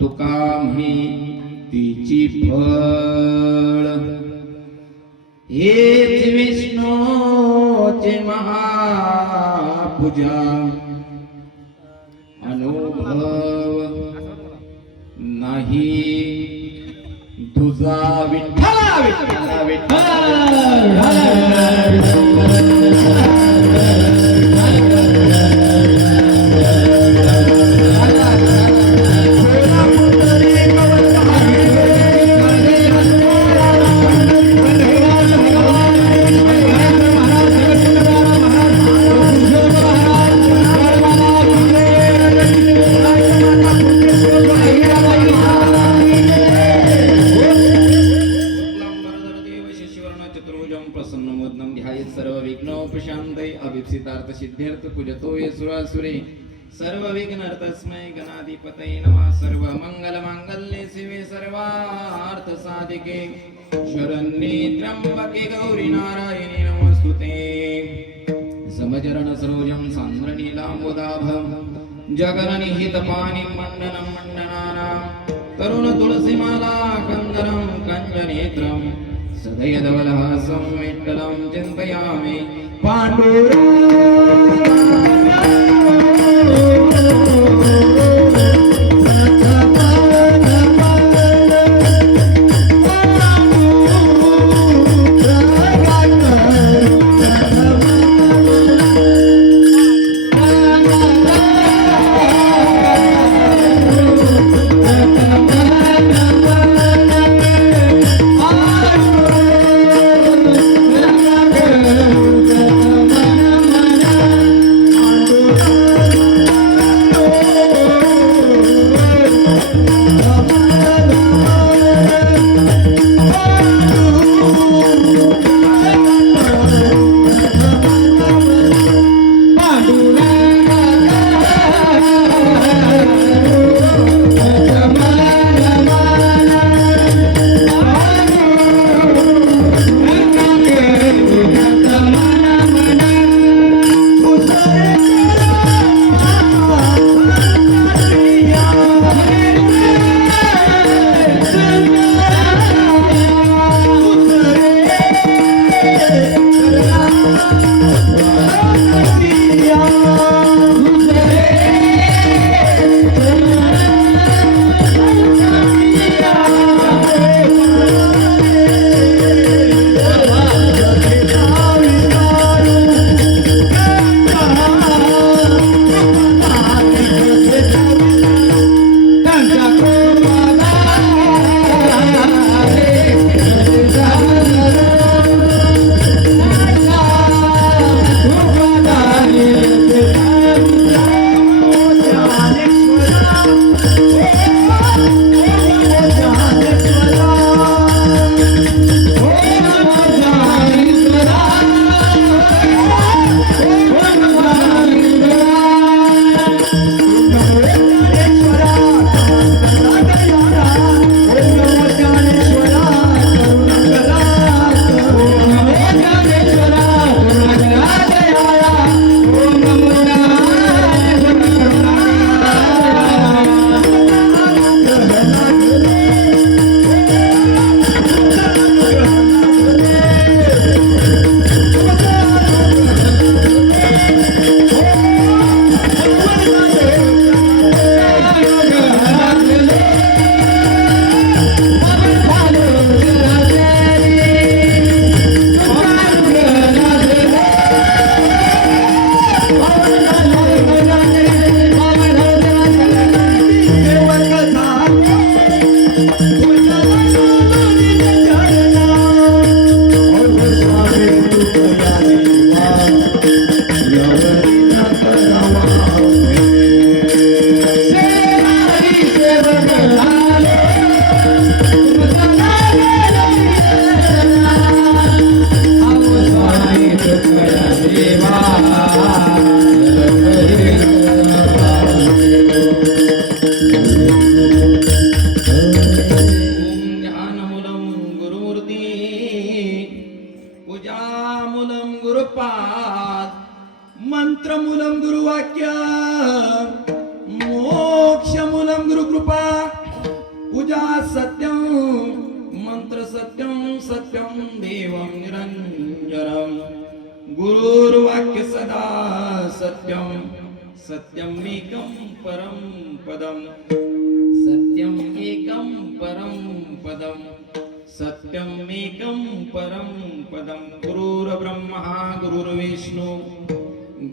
तुका म्हणी तिची फळ हेच विष्णूचे महापूजा अनुभव नाही तुझा विठ्ठल विठ्ठल सिद्धार्थ सिद्ध्यर्थ पूजतो येसुरासुरे सर्व विघ्नर्थ तस्मै गणाधिपतये नमः सर्व मंगल मांगल्ये शिवे सर्वार्थ साधिके शरण्ये त्र्यंबके गौरी नारायणी नमस्तुते समचरण सरोजं सान्द्रनीलाम्बुदाभं जगन्निहित पाणिं मण्डनं मण्डनानां तरुण तुलसीमाला कंदरं कञ्जनेत्रं सदयधवलहासं विठ्ठलं चिन्तयामि पूजा सत्यं मंत्र सत्यं सत्यं देवं निरंजनम गुरुर्वाक्य सदा सत्यं सत्यं एकं परम पदम सत्यं एकं परम पदम सत्यं एकं परम पदम गुरुर्ब्रह्मा गुरुर्विष्णू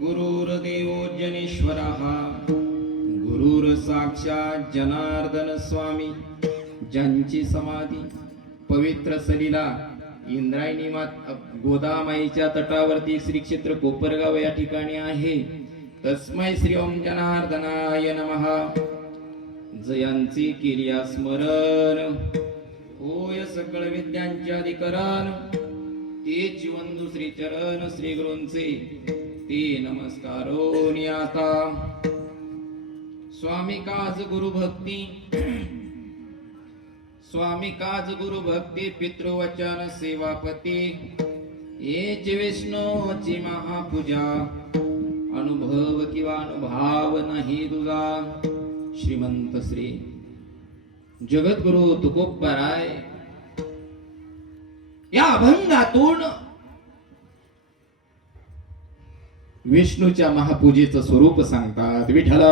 गुरुर्देवो जनेश्वरः गुरुर साक्षात जनार्दन स्वामी ज्यांची समाधी पवित्र सलीला इंद्रायणी गोदामाईच्या तटावरती श्री क्षेत्र कोपरगाव या ठिकाणी आहे. तस्मै श्री ओम जनार्दनाय नमः. जयांची केलिया स्मरण होय सकळ विद्यांचे अधिकरण ते जीवन श्री चरण श्री गुरूंचे ते नमस्कारोनी आता. स्वामी काज गुरु भक्ती स्वामी काज गुरु भक्ती पितृवचन सेवापती हेच विष्णूची महापूजा अनुभव किंवा अनुभव नाही तुझा. श्रीमंत श्री जगद्गुरु तुकोबाराय या अभंगातून विष्णूच्या महापूजेचं स्वरूप सांगतात. विठ्ठल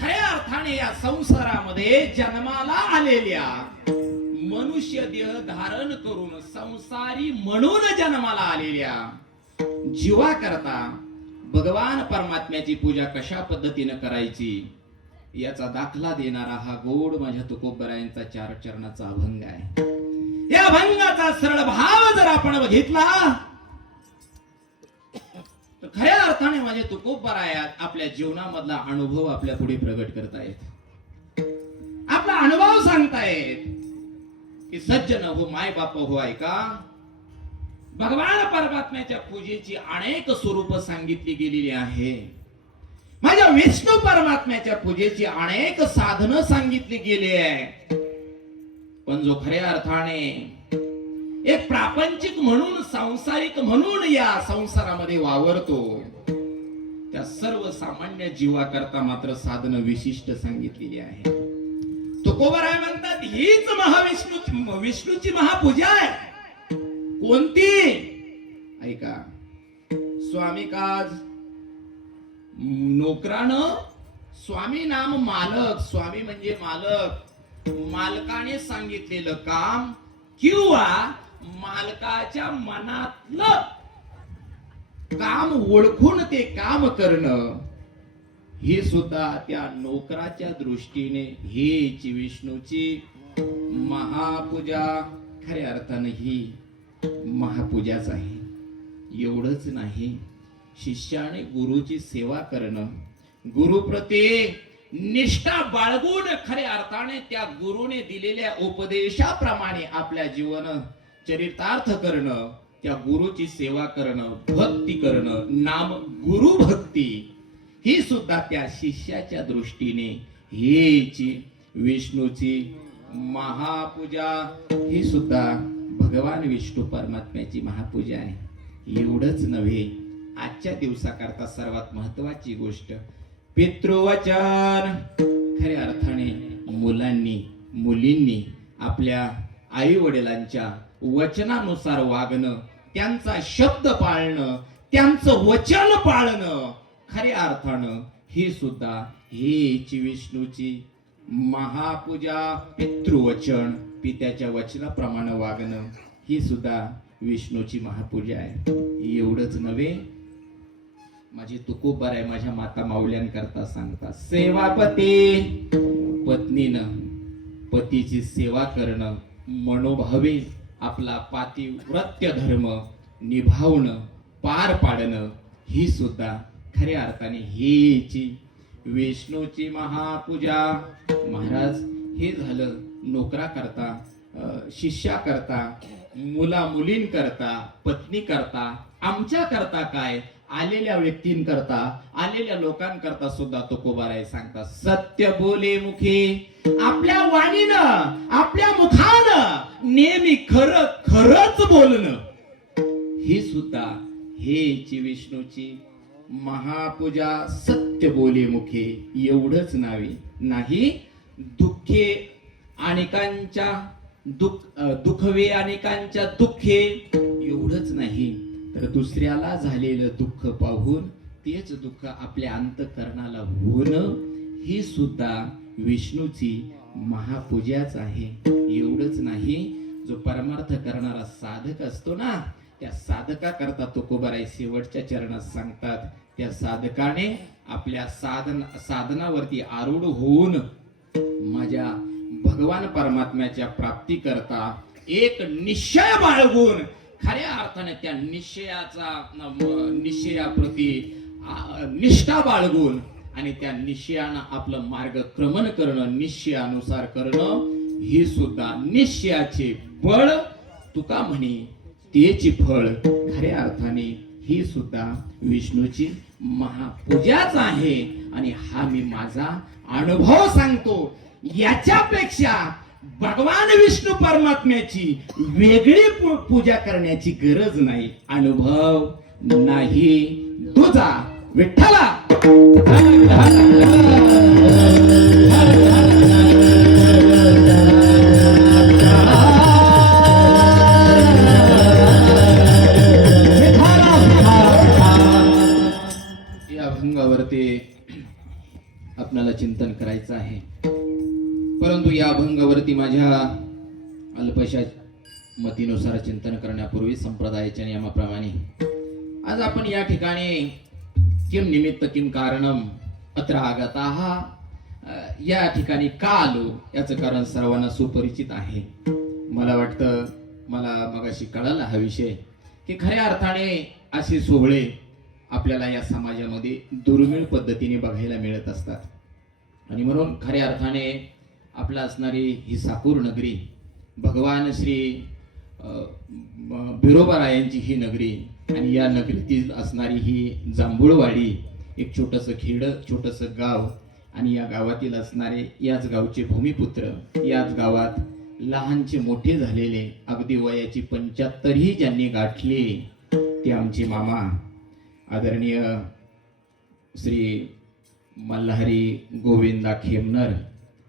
खऱ्या अर्थाने या संसारामध्ये जन्माला आलेल्या मनुष्य देह धारण करून संसारी म्हणून जन्माला आलेल्या जीवा करता भगवान परमात्म्याची पूजा कशा पद्धतीने करायची याचा दाखला देणारा हा गोड माझ्या तुकोबरायांचा 4 चरणाचा अभंग आहे. या अभंगाचा सरळ भाव जर आपण बघितला तर खऱ्या अर्थाने माझे तुकोबरायात आपल्या जीवनामधला अनुभव आपल्या पुढे प्रगट करतायत. आपला अनुभव सांगतायत की सज्जन हो माय बाप हो ऐका. भगवान परमात्म्याच्या पूजेची अनेक स्वरूप सांगितली गेलेली आहे. माझ्या विष्णू परमात्म्याच्या पूजेची अनेक साधनं सांगितली गेली आहे. पण जो खऱ्या अर्थाने एक प्रापंचिक म्हणून सांसारिक म्हणून या संसारामध्ये वावरतो त्या सर्वसामान्य जीवाकरता मात्र साधनं विशिष्ट सांगितलेली आहे. तुकोबराय म्हणतात हीच विष्णूची महापूजा आहे. कोणती ऐका. स्वामी काज नोकरानं स्वामी नाम मालक. स्वामी म्हणजे मालक. मालकाने सांगितलेलं काम किंवा मालकाच्या मनातलं काम ओळखून ते काम करणं हे सुद्धा त्या नोकराच्या दृष्टीने हेची विष्णूची महापूजा खऱ्या अर्थाने ही महापूजाच आहे. एवढंच नाही, शिष्याने गुरुची सेवा करणं, गुरुप्रती निष्ठा बाळगून खऱ्या अर्थाने त्या गुरुने दिलेल्या उपदेशाप्रमाणे आपल्या जीवन चरितार्थ करणं, त्या गुरुची सेवा करणं, भक्ती करणं, नाम गुरु भक्ती ही सुद्धा त्या शिष्याच्या दृष्टीने हेची विष्णूची महापूजा ही सुद्धा भगवान विष्णू परमात्म्याची महापूजा आहे. एवढंच नव्हे, आजच्या दिवसाकरता सर्वात महत्वाची गोष्ट पितृवचन. खऱ्या अर्थाने मुलांनी मुलींनी आपल्या आई वडिलांच्या वचनानुसार वागणं, त्यांचा शब्द पाळणं, त्यांचं वचन पाळणं खऱ्या अर्थानं ही सुद्धा हेची विष्णूची महापूजा. पितृवचन पित्याच्या वचनाप्रमाणे वागणं ही सुद्धा विष्णूची महापूजा आहे. एवढंच नव्हे, माझी तुकोबाराय माझ्या माता माऊल्यांकरता सांगतात सेवापती. पत्नीनं पतीची सेवा करणं, मनोभावे आपला पातिव्रत्य धर्म निभावणं, पार पाडणं ही सुद्धा खऱ्या अर्थाने हेची विष्णूची महापूजा. महाराज हे झालं नोकरा करता, शिष्या करता, मुला मुलींकरता, पत्नी करता, आमच्या करता काय आलेल्या व्यक्तींकरता, आलेल्या लोकांकरता सुद्धा तुकोबाराय सांगतात सत्य बोले मुखी. आपल्या वाणीनं आपल्या मुखानं नेहमी खरंच बोलणं ही सुद्धा हेची विष्णूची महापूजा सत्य बोले मुखे एवढंच नावे नाही. दुःखे अनेकांच्या दुःखवे अनेकांच्या दुःखे एवढंच नाही, तर दुसऱ्याला झालेलं दुःख पाहून तेच दुःख आपल्या अंतःकरणाला होणं ही सुद्धा विष्णूची महापूजाच आहे. एवढंच नाही, जो परमार्थ करणारा साधक असतो ना, त्या साधका करता तुकोबाराय शेवटच्या चरणात सांगतात, त्या साधकाने आपल्या साधनावरती आरूढ होऊन माझ्या भगवान परमात्म्याच्या प्राप्ती करता एक निश्चय बाळगून खऱ्या अर्थाने त्या निश्चयाप्रती निष्ठा बाळगून आणि त्या निश्चयानं आपलं मार्गक्रमण करणं, निश्चयानुसार करणं ही सुद्धा निश्चयाचे बळ तुका म्हणे तेची फळ. खऱ्या अर्थाने ही सुद्धा विष्णूची महापूजाच आहे. आणि हा मी माझा अनुभव सांगतो. याच्यापेक्षा भगवान विष्णू परमात्म्याची वेगळी पूजा करण्याची गरज नाही. अनुभव नाही तुझा विठ्ठला. या अभंगावरती आपल्याला चिंतन करायचं आहे, परंतु या अभंगावरती माझ्या अल्पशा मतीनुसार चिंतन करण्यापूर्वी संप्रदायाच्या नियमाप्रमाणे आज आपण या ठिकाणी किम निमित्त किम कारणम अत्र आगताः या ठिकाणी का आलो याचं कारण सर्वांना सुपरिचित आहे. मला वाटतं मला मगाशी कळाला हा विषय की खऱ्या अर्थाने असे सोहळे आपल्याला या समाजामध्ये दुर्मिळ पद्धतीने बघायला मिळत असतात. आणि म्हणून खऱ्या अर्थाने आपला असणारी ही साकूर नगरी, भगवान श्री बिरोबारायांची ही नगरी, आणि या नगरीतील असणारी ही जांभूळवाडी, एक छोटंसं खेड, छोटंसं गाव, आणि या गावातील असणारे याच गावचे भूमिपुत्र, याच गावात लहानचे मोठे झालेले, अगदी वयाची 75 ज्यांनी गाठली ते आमचे मामा आदरणीय श्री मल्हारी गोविंदा खेमनर.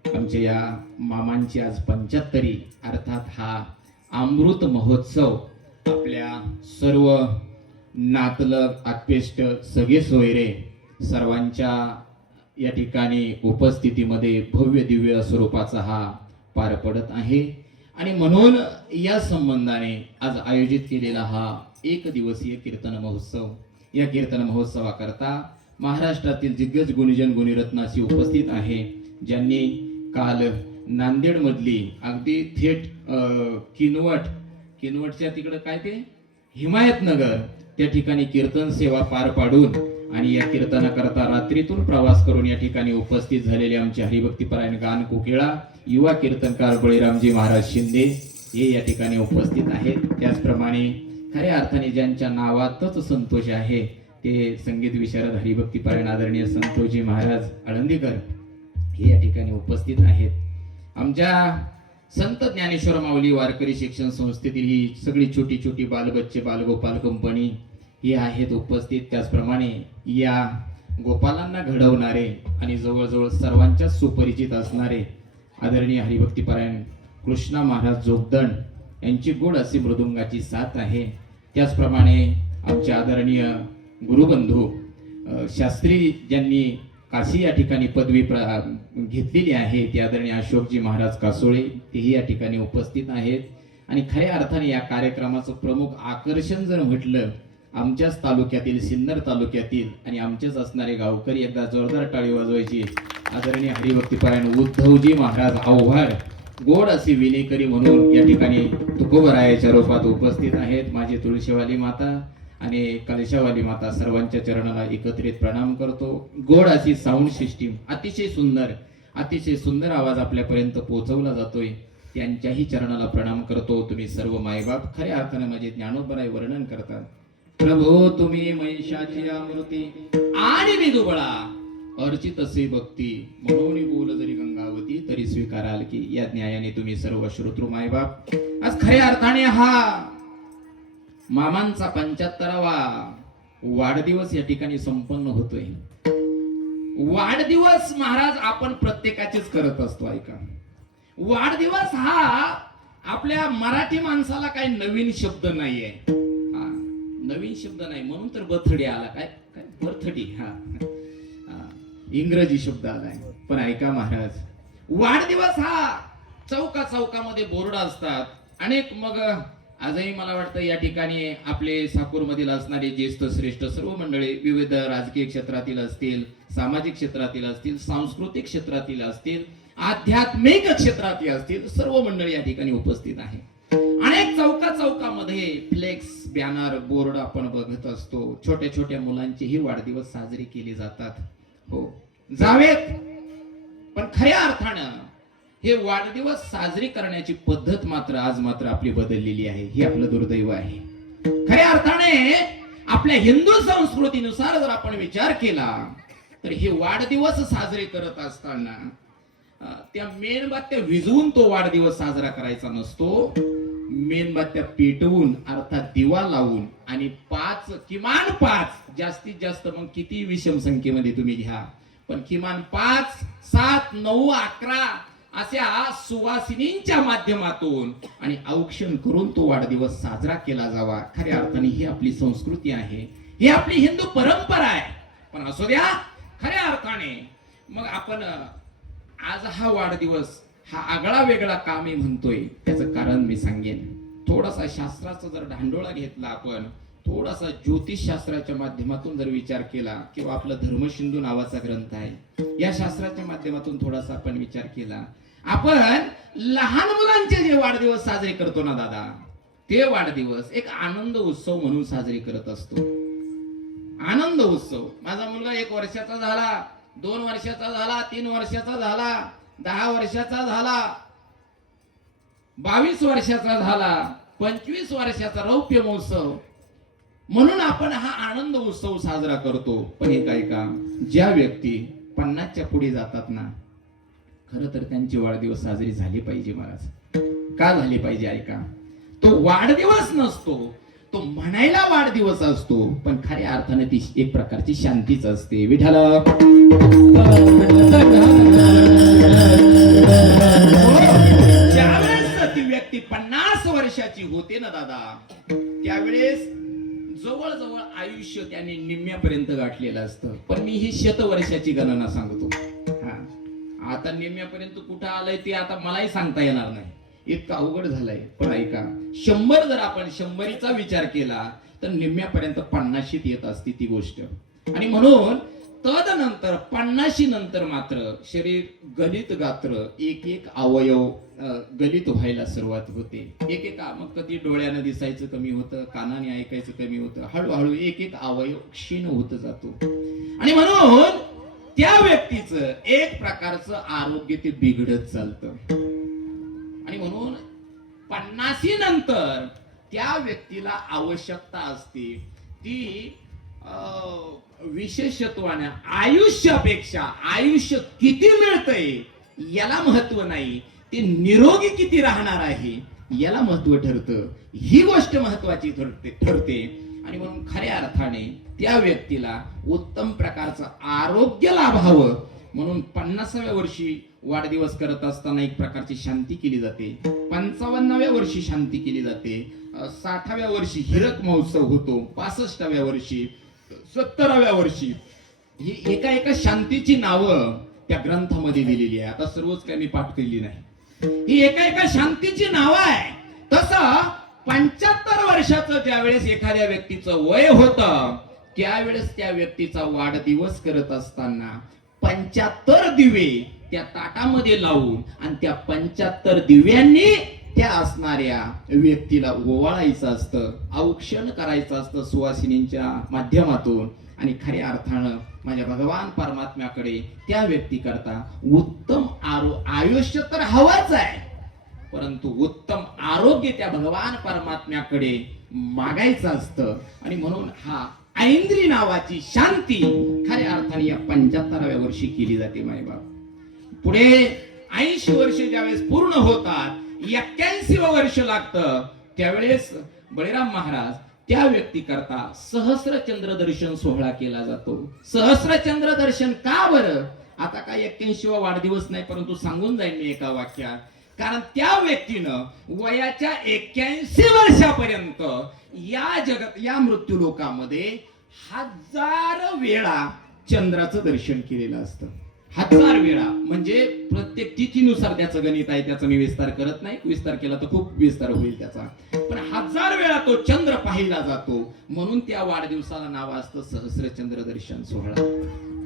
आमच्या या मामांची आज 75, अर्थात हा अमृत महोत्सव आपल्या सर्व नातलग आत्पेष्ट सगळे सोयरे सर्वांच्या या ठिकाणी उपस्थितीमध्ये भव्य दिव्य स्वरूपाचा हा पार पडत आहे. आणि म्हणून या संबंधाने आज आयोजित केलेला हा एक दिवसीय कीर्तन महोत्सव, या कीर्तन महोत्सवाकरता महाराष्ट्रातील दिग्गज गुणीजन गुणीरत्नाशी उपस्थित आहे, ज्यांनी काल नांदेड मधली अगदी थेट किनवटच्या तिकडे काय ते हिमायतनगर त्या ठिकाणी कीर्तन सेवा पार पाडून आणि या कीर्तनाकरता रात्रीतून प्रवास करून या ठिकाणी उपस्थित झालेले आमचे हरिभक्तीपरायण गान कोकिळा युवा कीर्तनकार बळीरामजी महाराज शिंदे हे या ठिकाणी उपस्थित आहेत. त्याचप्रमाणे खऱ्या अर्थाने ज्यांच्या नावातच संतोष आहे ते संगीत विशारद हरिभक्तीपरायण आदरणीय संतोषजी महाराज आळंदीकर हे या ठिकाणी उपस्थित आहेत. आमच्या संत ज्ञानेश्वर माऊली वारकरी शिक्षण संस्थेतील ही सगळी छोटी छोटी बालबच्चे बालगोपाल कंपनी ही आहेत उपस्थित. त्याचप्रमाणे या गोपालांना घडवणारे आणि जवळजवळ सर्वांच्या सुपरिचित असणारे आदरणीय हरिभक्तीपरायण कृष्णा महाराज जोगदंड यांची गोड अशी मृदुंगाची साथ आहे. त्याचप्रमाणे आमचे आदरणीय गुरुबंधू शास्त्री ज्यांनी काशी या ठिकाणी पदवी घेतलेली आहे ते आदरणीय अशोकजी महाराज कासोळे तेही या ठिकाणी उपस्थित आहेत. आणि खऱ्या अर्थाने या कार्यक्रमाचं प्रमुख आकर्षण जर म्हटलं आमच्याच तालुक्यातील सिन्नर तालुक्यातील आणि आमचेच असणारे गावकरी, एकदा जोरदार टाळी वाजवायची, आदरणीय हरिभक्तीपरायण उद्धवजी महाराज आव्हाड गोड असे विनेकरी म्हणून या ठिकाणी तुकोबरायाच्या रूपात उपस्थित आहेत. माझी तुळशीवाली माता आणि कलशावाली माता सर्वांच्या चरणाला एकत्रित प्रणाम करतो. गोड अशी साऊंड सिस्टीम अतिशय सुंदर आवाज आपल्यापर्यंत पोहोचवला जातोय, त्यांच्याही चरणाला प्रणाम करतो. तुम्ही सर्व मायबाप खऱ्या अर्थाने माझे ज्ञानोबराय वर्णन करतात. प्रभो तुम्ही महिषाची मूर्ती आणि मी दुबळा अर्चित असे भक्ती म्हणून बोल जरी गंगावती तरी स्वीकाराल की. या न्यायाने तुम्ही सर्व श्रोतृ मायबाप आज खऱ्या अर्थाने हा मामांचा 75वा वाढदिवस या ठिकाणी संपन्न होतोय. वाढदिवस महाराज आपण प्रत्येकाचेच करत असतो. ऐका, वाढदिवस हा आपल्या मराठी माणसाला काही नवीन शब्द नाहीये. हा, नवीन शब्द नाही म्हणून तर बर्थडे आला. काय काय बर्थडे, हा इंग्रजी शब्द आलाय. पण ऐका महाराज, वाढदिवस हा चौका चौकामध्ये बोर्ड असतात अनेक. मग आजही मला वाटतं या ठिकाणी आपले साकूरमधील असणारे ज्येष्ठ श्रेष्ठ सर्व मंडळी विविध राजकीय क्षेत्रातील असतील, सामाजिक क्षेत्रातील असतील, सांस्कृतिक क्षेत्रातील असतील, आध्यात्मिक क्षेत्रातील असतील, सर्व मंडळी या ठिकाणी उपस्थित आहे. अनेक चौका चौकामध्ये फ्लेक्स, बॅनर, बोर्ड आपण बघत असतो. छोट्या छोट्या मुलांचेही वाढदिवस साजरे केले जातात. हो, जावेत. पण खऱ्या अर्थानं हे वाढदिवस साजरी करण्याची पद्धत मात्र आज मात्र आपली बदललेली आहे. हे आपलं दुर्दैव आहे. खऱ्या अर्थाने आपल्या हिंदू संस्कृतीनुसार जर आपण विचार केला तर हे वाढदिवस साजरे करत असताना त्या मेणबत्त्या विझवून तो वाढदिवस साजरा करायचा नसतो. मेणबत्त्या पेटवून अर्थात दिवा लावून आणि 5, किमान 5, जास्तीत जास्त मग किती विषम संख्येमध्ये तुम्ही घ्या, पण किमान 5, 7, 9, 11 अशा सुवासिनींच्या माध्यमातून आणि औक्षण करून तो वाढदिवस साजरा केला जावा. खऱ्या अर्थाने ही आपली संस्कृती आहे, ही आपली हिंदू परंपरा आहे. पण असू द्या, खऱ्या अर्थाने मग आपण आज हा वाढदिवस हा आगळा वेगळा का मी म्हणतोय त्याचं कारण मी सांगेन. थोडासा शास्त्राचा जर ढांडोळा घेतला, आपण थोडासा ज्योतिषशास्त्राच्या माध्यमातून जर विचार केला, किंवा आपलं धर्मसिंधू नावाचा ग्रंथ आहे, या शास्त्राच्या माध्यमातून थोडासा आपण विचार केला, आपण लहान मुलांचे जे वाढदिवस साजरे करतो ना दादा, ते वाढदिवस एक आनंद उत्सव म्हणून साजरे करत असतो. आनंद उत्सव. माझा मुलगा 1 वर्षाचा झाला, 2 वर्षाचा झाला, 3 वर्षाचा झाला, 10 वर्षाचा झाला, 22 वर्षाचा झाला, 25 वर्षाचा रौप्य महोत्सव म्हणून आपण हा आनंद उत्सव साजरा करतो. पण एक ऐका, ज्या व्यक्ती 50च्या पुढे जातात ना, खरं तर त्यांचे वाढदिवस साजरे झाले पाहिजे महाराज. का झाले पाहिजे? ऐका, तो वाढदिवस नसतो, तो म्हणायला वाढदिवस असतो, पण खऱ्या अर्थाने ती एक प्रकारची शांतीच असते. विठाला ज्यावेळेस ती व्यक्ती 50 वर्षाची होते ना दादा, त्यावेळेस जवळजवळ आयुष्य त्याने निम्म्यापर्यंत गाठलेलं असतं. पण मी ही 100 वर्षाची गणना सांगतो. हा, आता निम्म्यापर्यंत कुठं आलंय ते आता मलाही सांगता येणार नाही, इतकं अवघड झालंय. पण ऐका, 100 जर आपण 100चा विचार केला तर निम्म्यापर्यंत 50शीत येत असती ती गोष्ट. आणि म्हणून तदनंतर 50 नंतर मात्र शरीर गलित गात्र, एक एक अवयव गलित व्हायला सुरुवात होते. एक एक, मग कधी डोळ्यानं दिसायचं कमी होतं, कानाने ऐकायचं कमी होतं, हळूहळू एक एक अवयव क्षीण होत जातो. आणि म्हणून त्या व्यक्तीचं एक प्रकारचं आरोग्य ते बिघडत चालतं. आणि म्हणून 50 नंतर त्या व्यक्तीला आवश्यकता असते ती विशेषत्वाने आयुष्यापेक्षा आयुष्य किती मिळतंय याला महत्व नाही, ते निरोगी किती राहणार आहे याला महत्व ठरतं. ही गोष्ट महत्वाची ठरते. आणि म्हणून खऱ्या अर्थाने त्या व्यक्तीला उत्तम प्रकारचं आरोग्य लाभावं म्हणून 50व्या वर्षी वाढदिवस करत असताना एक प्रकारची शांती केली जाते, 55व्या वर्षी शांती केली जाते, 60व्या वर्षी हिरक महोत्सव होतो, 65व्या वर्षी, 70व्या वर्षी. ही एका एका शांतीची नावं त्या ग्रंथामध्ये दिलेली आहे. आता सर्वच काही मी पाठ केली नाही, ही एका एका शांतीची नावं आहे. तसं 75 वर्षाचं ज्यावेळेस एखाद्या व्यक्तीचं वय होतं त्यावेळेस त्या व्यक्तीचा वाढदिवस करत असताना 75 दिवे त्या ताटामध्ये लावून आणि त्या 75 दिव्यांनी त्या असणाऱ्या व्यक्तीला ओवाळायचं असतं, औक्षण करायचं असतं सुवासिनींच्या माध्यमातून. आणि खऱ्या अर्थानं माझ्या भगवान परमात्म्याकडे त्या व्यक्ती करता उत्तम आयुष्य तर हवंच आहे, परंतु उत्तम आरोग्य त्या भगवान परमात्म्याकडे मागायचं असतं. आणि म्हणून हा ऐंद्री नावाची शांती खऱ्या अर्थाने या 75व्या वर्षी केली जाते. मायबाप पुढे 80 वर्ष ज्यावेळेस पूर्ण होतात, 81वं वर्ष लागतं, त्यावेळेस बळीराम महाराज त्या व्यक्ती करता सहस्रचंद्र दर्शन सोहळा केला जातो. सहस्रचंद्र दर्शन का बरं? आता काय 81वा वाढदिवस नाही, परंतु सांगून जाईल मी एका वाक्यात. कारण त्या व्यक्तीनं वयाच्या 81 वर्षापर्यंत या जगत या मृत्यू लोकामध्ये 1000 वेळा चंद्राचं दर्शन केलेलं असतं. 1000 वेळा म्हणजे प्रत्येक तिथीनुसार त्याचं गणित आहे, त्याचा मी विस्तार करत नाही. विस्तार केला तर खूप विस्तार होईल त्याचा. पण 1000 वेळा तो चंद्र पाहिला जातो, म्हणून त्या वाढदिवसाला नाव असतं सहस्रचंद्र दर्शन सोहळा.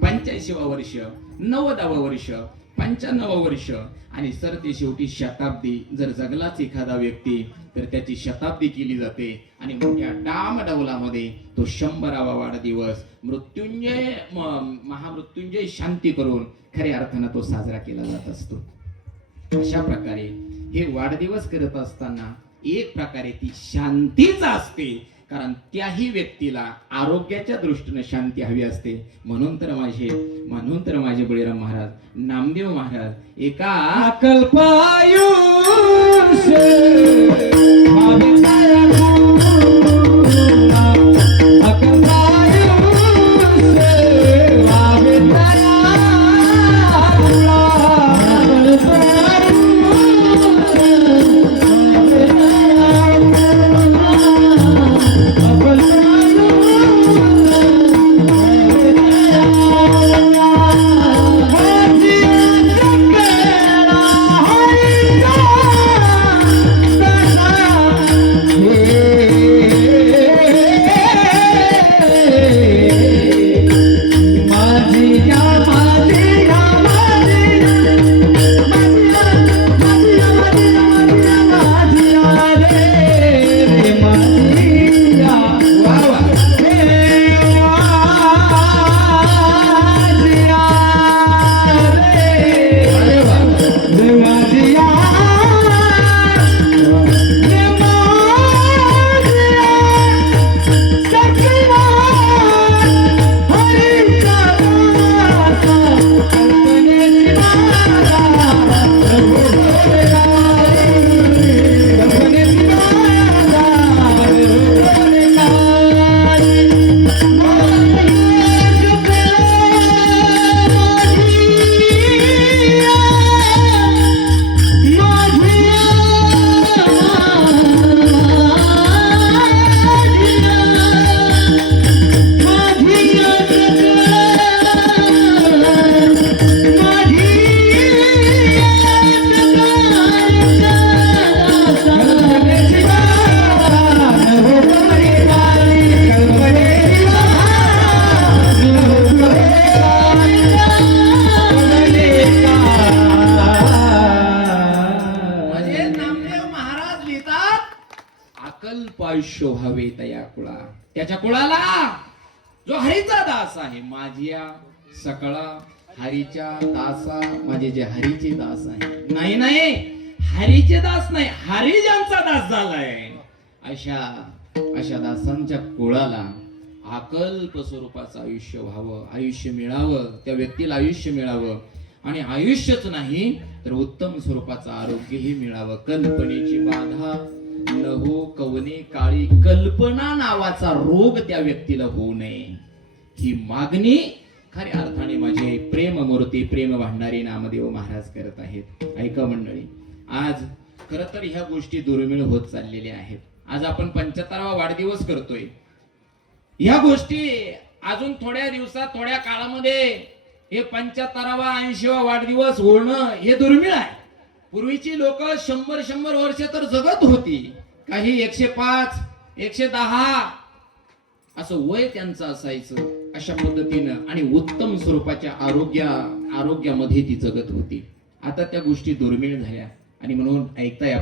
85वा वर्ष, 90वा वर्ष, 95वा वर्ष आणि सरते शेवटी शताब्दी. जर जगलाच एखादा व्यक्ती तर त्याची शताब्दी केली जाते आणि मोठ्या डामडौलामध्ये तो 100वा वाढदिवस मृत्युंजय महामृत्युंजय शांती करून खऱ्या अर्थानं तो साजरा केला जात असतो. अशा प्रकारे हे वाढदिवस करत असताना एक प्रकारे ती शांतीच असते, कारण त्याही व्यक्तीला आरोग्याच्या दृष्टीने शांती हवी असते. म्हणून तर माझे बळीराम महाराज, नामदेव महाराज एका आयुष्य व्हावे तया कुळा. त्याच्या कुळाला जो हरीचा दास आहे, माझ्या सकळा हरीच्या दासा, माझे जे हरीचे दास आहे. नाही हरीचे दास नाही, हरी ज्यांचा दास झालाय अशा दासांच्या कुळाला अकल्प स्वरूपाचं आयुष्य व्हावं, आयुष्य मिळावं, त्या व्यक्तीला आयुष्य मिळावं. आणि आयुष्यच नाही तर उत्तम स्वरूपाचं आरोग्यही मिळावं. कल्पनेची बाधा न हो कवने काळी, कल्पना नावाचा रोग त्या व्यक्तीला होऊ नये ही मागणी खऱ्या अर्थाने माझे प्रेममूर्ती प्रेम भांडारी नामदेव महाराज करत आहेत. ऐका मंडळी, आज खर तर ह्या गोष्टी दुर्मिळ होत चाललेल्या आहेत. आज आपण 75वा वाढदिवस करतोय. ह्या गोष्टी अजून थोड्या दिवसात, थोड्या काळामध्ये हे 75वा 80वा वाढदिवस होणं हे दुर्मिळ आहे. पूर्वीची लोक 100 वर्ष तर जगत होती, काही 105 110 असं वय त्यांचं असायचं. अशा पद्धतीनं आणि उत्तम स्वरूपाच्या आरोग्यामध्ये ती जगत होती. आता त्या गोष्टी दुर्मिळ झाल्या आणि म्हणून ऐकताय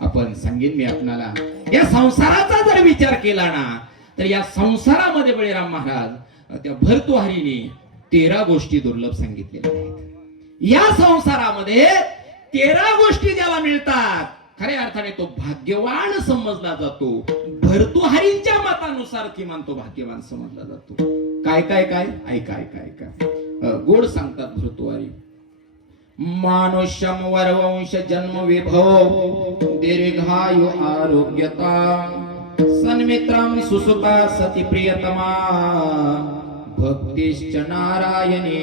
आपण सांगेन मी आपणाला, या संसाराचा जर विचार केला ना तर या संसारामध्ये बळीराम महाराज त्या भर्तृहरीने 13 गोष्टी दुर्लभ सांगितलेल्या आहेत. या संसारामध्ये 13 गोष्टी ज्याला मिळतात खऱ्या अर्थाने तो भाग्यवान समजला जातो. भर्तृहरींच्या मतानुसार किमान तो भाग्यवान समजला जातो. काय काय काय ऐका गोड सांगतात भर्तृहरी. मानुष्यम वरवंश जन्म विभव दीर्घायु आरोग्यता सन्मित्रं सुसुता सती प्रियतमा भक्तिश्च नारायणे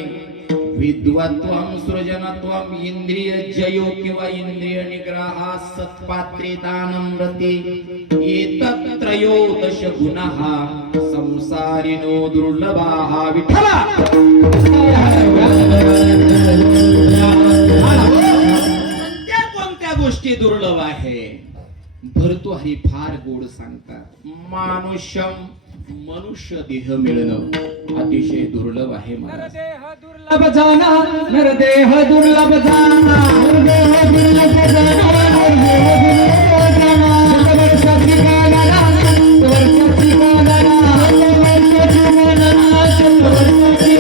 विद्वत्वं सृजनत्वं इंद्रिय जयो किंवा इंद्रिय निग्रहा सत्पात्रे दानं रते एतत्रयोदश गुणः संसारिनो दुर्लभाः विठ्ठला कोणत्या गोष्टी दुर्लभ आहे भर्तृहरी फार गोड सांगतात मनुष्य देह मिळणं अतिशय दुर्लभ आहे दुर्लभ जाना नरदेह दुर्लभ जाना नरदेह दुर्लभ जाना वर्षाची गाना वर्षाची गाना वर्षाची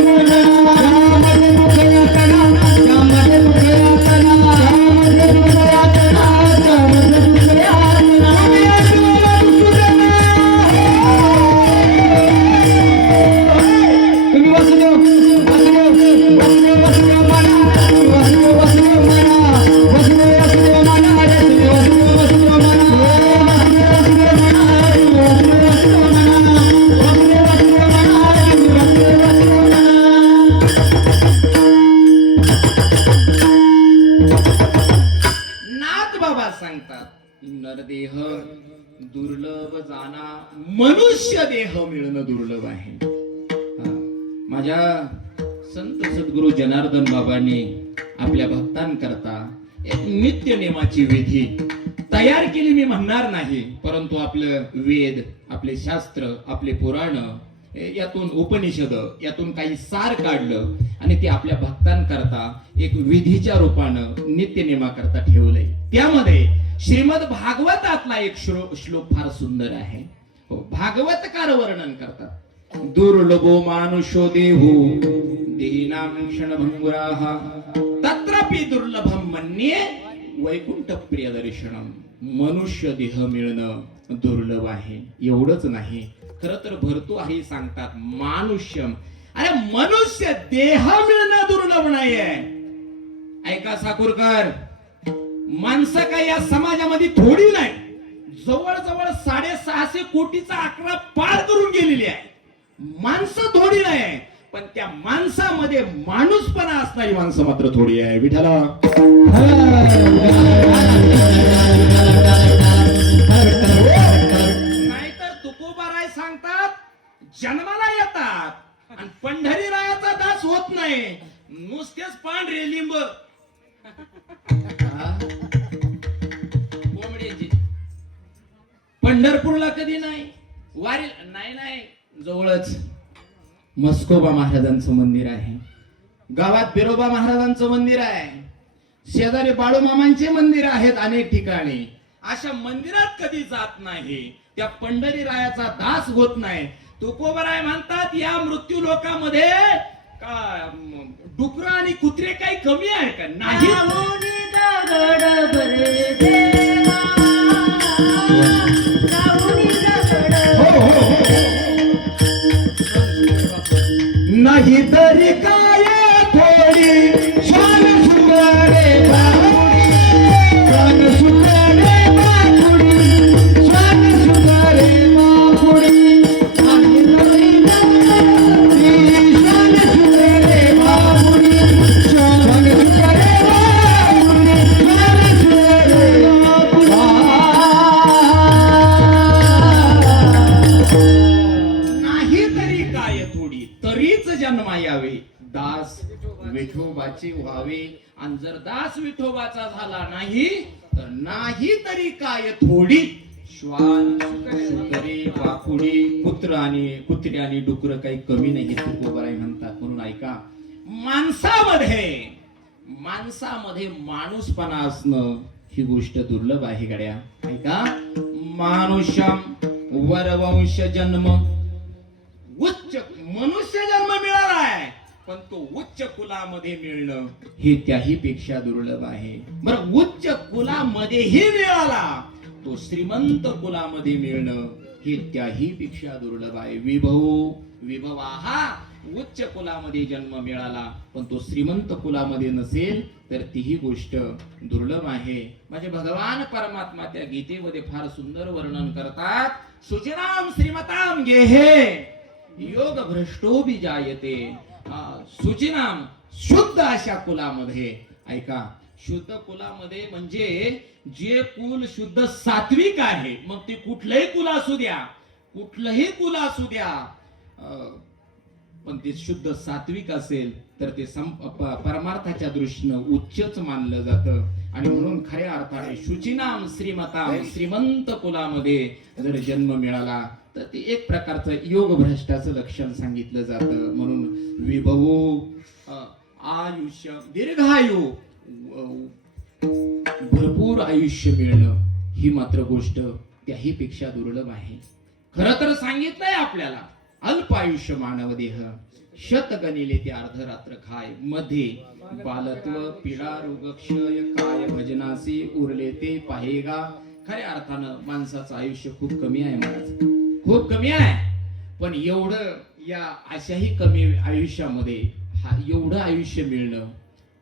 नरदेह दुर्लभ जाना मनुष्य देह मिळणं दुर्लभ आहे. माझ्या संत सद्गुरु जनार्दन बाबांनी आपल्या भक्तांकरता एक नित्य नेमाची विधी तयार केली मी म्हणणार नाही, परंतु आपलं वेद, आपले शास्त्र, आपले पुराण, यातून उपनिषद, यातून काही सार काढलं आणि ते आपल्या भक्तांकरता एक विधीच्या रूपानं नित्य नेमाकरता ठेवलंय. त्यामध्ये श्रीमद भागवतातला एक श्लोक फार सुंदर आहे. भागवतकार वर्णन करतात, दुर्लभो मानुषो देहो देहिनां क्षणभंगुराः तत्रापि दुर्लभम मन्ये वैकुंठ प्रिय दर्शनम. मनुष्य देह मिळणं दुर्लभ आहे. एवढंच नाही, खर तर भर्तृहरी सांगतात मानुष्यम, अरे मनुष्य देह मिळणं दुर्लभ नाहीये. ऐका साकुरकर, माणसं काय या समाजामध्ये थोडी नाही, जवळजवळ 650 कोटीचा आकडा पार करून गेलेली आहे. माणसं थोडी नाही, पण त्या माणसामध्ये माणूसपणा असणारी माणसं मात्र थोडी आहे. विठ्ठला नाहीतर तुकोबाराय सांगतात जन्माला येतात आणि पंढरी रायाचा दास होत नाही, नुसतेच पांढरे लिंब कोंबड्याची. पंढरपूरला कधी नाही, वारी नाही, जवळच मस्कोबा महाराजांचं मंदिर आहे, गावात बिरोबा महाराजांचं मंदिर आहे, शेजारी बाळूमामांचे मंदिर आहेत अनेक ठिकाणी. अशा मंदिरात कधी जात नाही, त्या पंढरी रायाचा दास होत नाही. तुकोबराय म्हणतात या मृत्यू लोकामध्ये का डुकरं आणि कुत्रे काही कमी आहे का? नाही. नाही तरी काय थोडी श्वान सुंदरे बाहुडी, श्वान सुंदरे बाहुडी, श्वान सुंदरे बाहुडी, आणि तरी श्वान सुंदरे बाहुडी, श्वान सुंदरे बाहुडी, श्वान सुंदरे नाही तरी काय थोडी, तरीच जन्मा यावे, दास विठोबाचे व्हावे. आणि जर दास विठोबाचा झाला नाही तर नाही तरी काय थोडी, श्वान सुंदरे वाकुडी, कुत्रे आणि डुकर काही कमी नाही तुकोबाराय म्हणतात. म्हणून ऐका, माणसामध्ये माणूसपणा असणं ही गोष्ट दुर्लभ आहे गड्या. ऐका, मानुष्यम वरवंश जन्म, उच्च मनुष्य जन्म मिळाला आहे, पण तो उच्च कुलामध्ये मिळणं हे त्याही पेक्षा दुर्लभ आहे. बरं, उच्च कुलामध्येही मिळाला, तो श्रीमंत कुलामध्ये मिळणं हे त्याही पेक्षा दुर्लभ आहे. विभवाहा उच्च कुलामध्ये जन्म मिळाला पण तो श्रीमंत कुलामध्ये नसेल तर तीही गोष्ट दुर्लभ आहे. म्हणजे भगवान परमात्मा त्या गीतेमध्ये फार सुंदर वर्णन करतात. सुचिनाम श्रीमताम गेहे योग भ्रष्टो बी जायते. सुचिनाम शुद्ध अशा कुलामध्ये, ऐका, शुद्ध कुलामध्ये म्हणजे जे कुल शुद्ध सात्विक आहे, मग ते कुठलंही कुल असू द्या, कुठलंही कुल असू द्या, पण ते शुद्ध सात्विक असेल तर ते परमार्थाच्या दृष्टीनं उच्चच मानलं जातं. आणि म्हणून खऱ्या अर्थाने शुचिनाम श्रीमताम, श्रीमंत कुलामध्ये जर जन्म मिळाला तर ते एक प्रकारचं योग भ्रष्टाचं लक्षण सांगितलं जातं. म्हणून विभवो, आयुष्य, दीर्घायु, भरपूर आयुष्य मिळणं ही मात्र गोष्ट त्याही पेक्षा दुर्लभ आहे. खर तर सांगितलंय आपल्याला, अल्प आयुष्य मानव देह, शत गणिले ते अर्धरात्र खाय, मध्ये बालत्व पीडा रोग क्षय, काय भजनासी उरले ते पाहेगा. खऱ्या अर्थानं माणसाचं आयुष्य खूप कमी आहे महाराज, खूप कमी आहे. पण एवढं या अशाही कमी आयुष्यामध्ये एवढं आयुष्य मिळणं,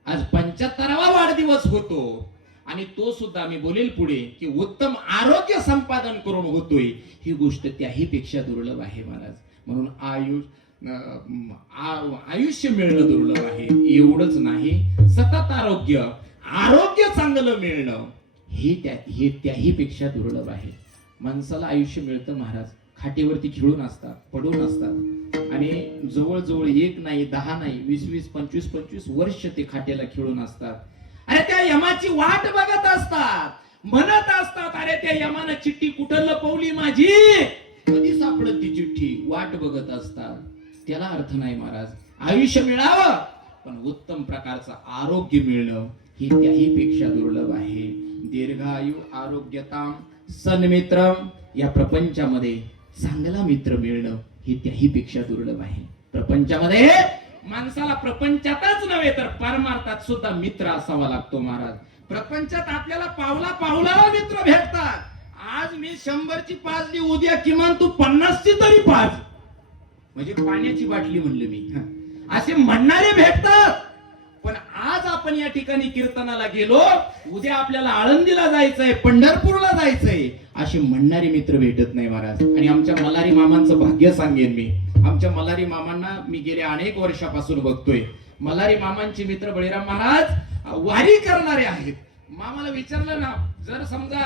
आज 75वा वाढदिवस होतो आणि तो सुद्धा मी बोलेल पुढे की उत्तम आरोग्य संपादन करून होतोय, ही गोष्ट त्याही पेक्षा दुर्लभ आहे महाराज. म्हणून आयुष्य मिळणं दुर्लभ आहे. एवढंच नाही, सतत आरोग्य, आरोग्य चांगलं मिळणं हे त्याही पेक्षा दुर्लभ आहे. माणसाला आयुष्य मिळतं महाराज, खाटेवरती खिळून असतात, पडून असतात आणि जवळजवळ 1 नाही 10 नाही 20 25 वर्ष ते खाटेला खिळून असतात. अरे त्या यमाची वाट बघत असतात, म्हणत असतात अरे त्या यमानं चिठ्ठी कुठं लपवली माझी, कधी सापडत ती चिठ्ठी, वाट बघत असतात. त्याला अर्थ नाही महाराज. आयुष्य मिळावं पण उत्तम प्रकारचं आरोग्य मिळणं ही त्याही पेक्षा दुर्लभ आहे. दीर्घायु आरोग्यताम सन्मित्रम, या प्रपंचामध्ये चांगला मित्र मिळणं ही त्याही पेक्षा दुर्लभ आहे. प्रपंचामध्ये माणसाला प्रपंचातच नव्हे तर परमार्थात सुद्धा मित्र असावा लागतो महाराज. प्रपंचात आपल्याला पावला पावलाला मित्र भेटतात. आज मी 100ची पाजली, उद्या किमान तू 50ची तरी पाज, म्हणजे पाण्याची बाटली म्हणलं मी, असे म्हणणारे भेटतात. पण आज आपण या ठिकाणी कीर्तनाला गेलो, उद्या आपल्याला आळंदीला जायचंय, पंढरपूरला जायचंय, असे म्हणणारे मित्र भेटत नाही महाराज. आणि आमच्या मल्हारी मामांचं भाग्य सांगेन मी. आमच्या मल्हारी मामांना मी गेल्या अनेक वर्षापासून बघतोय. मल्हारी मामांचे मित्र बळीराम महाराज वारी करणारे आहेत. मामाला विचारलं ना, जर समजा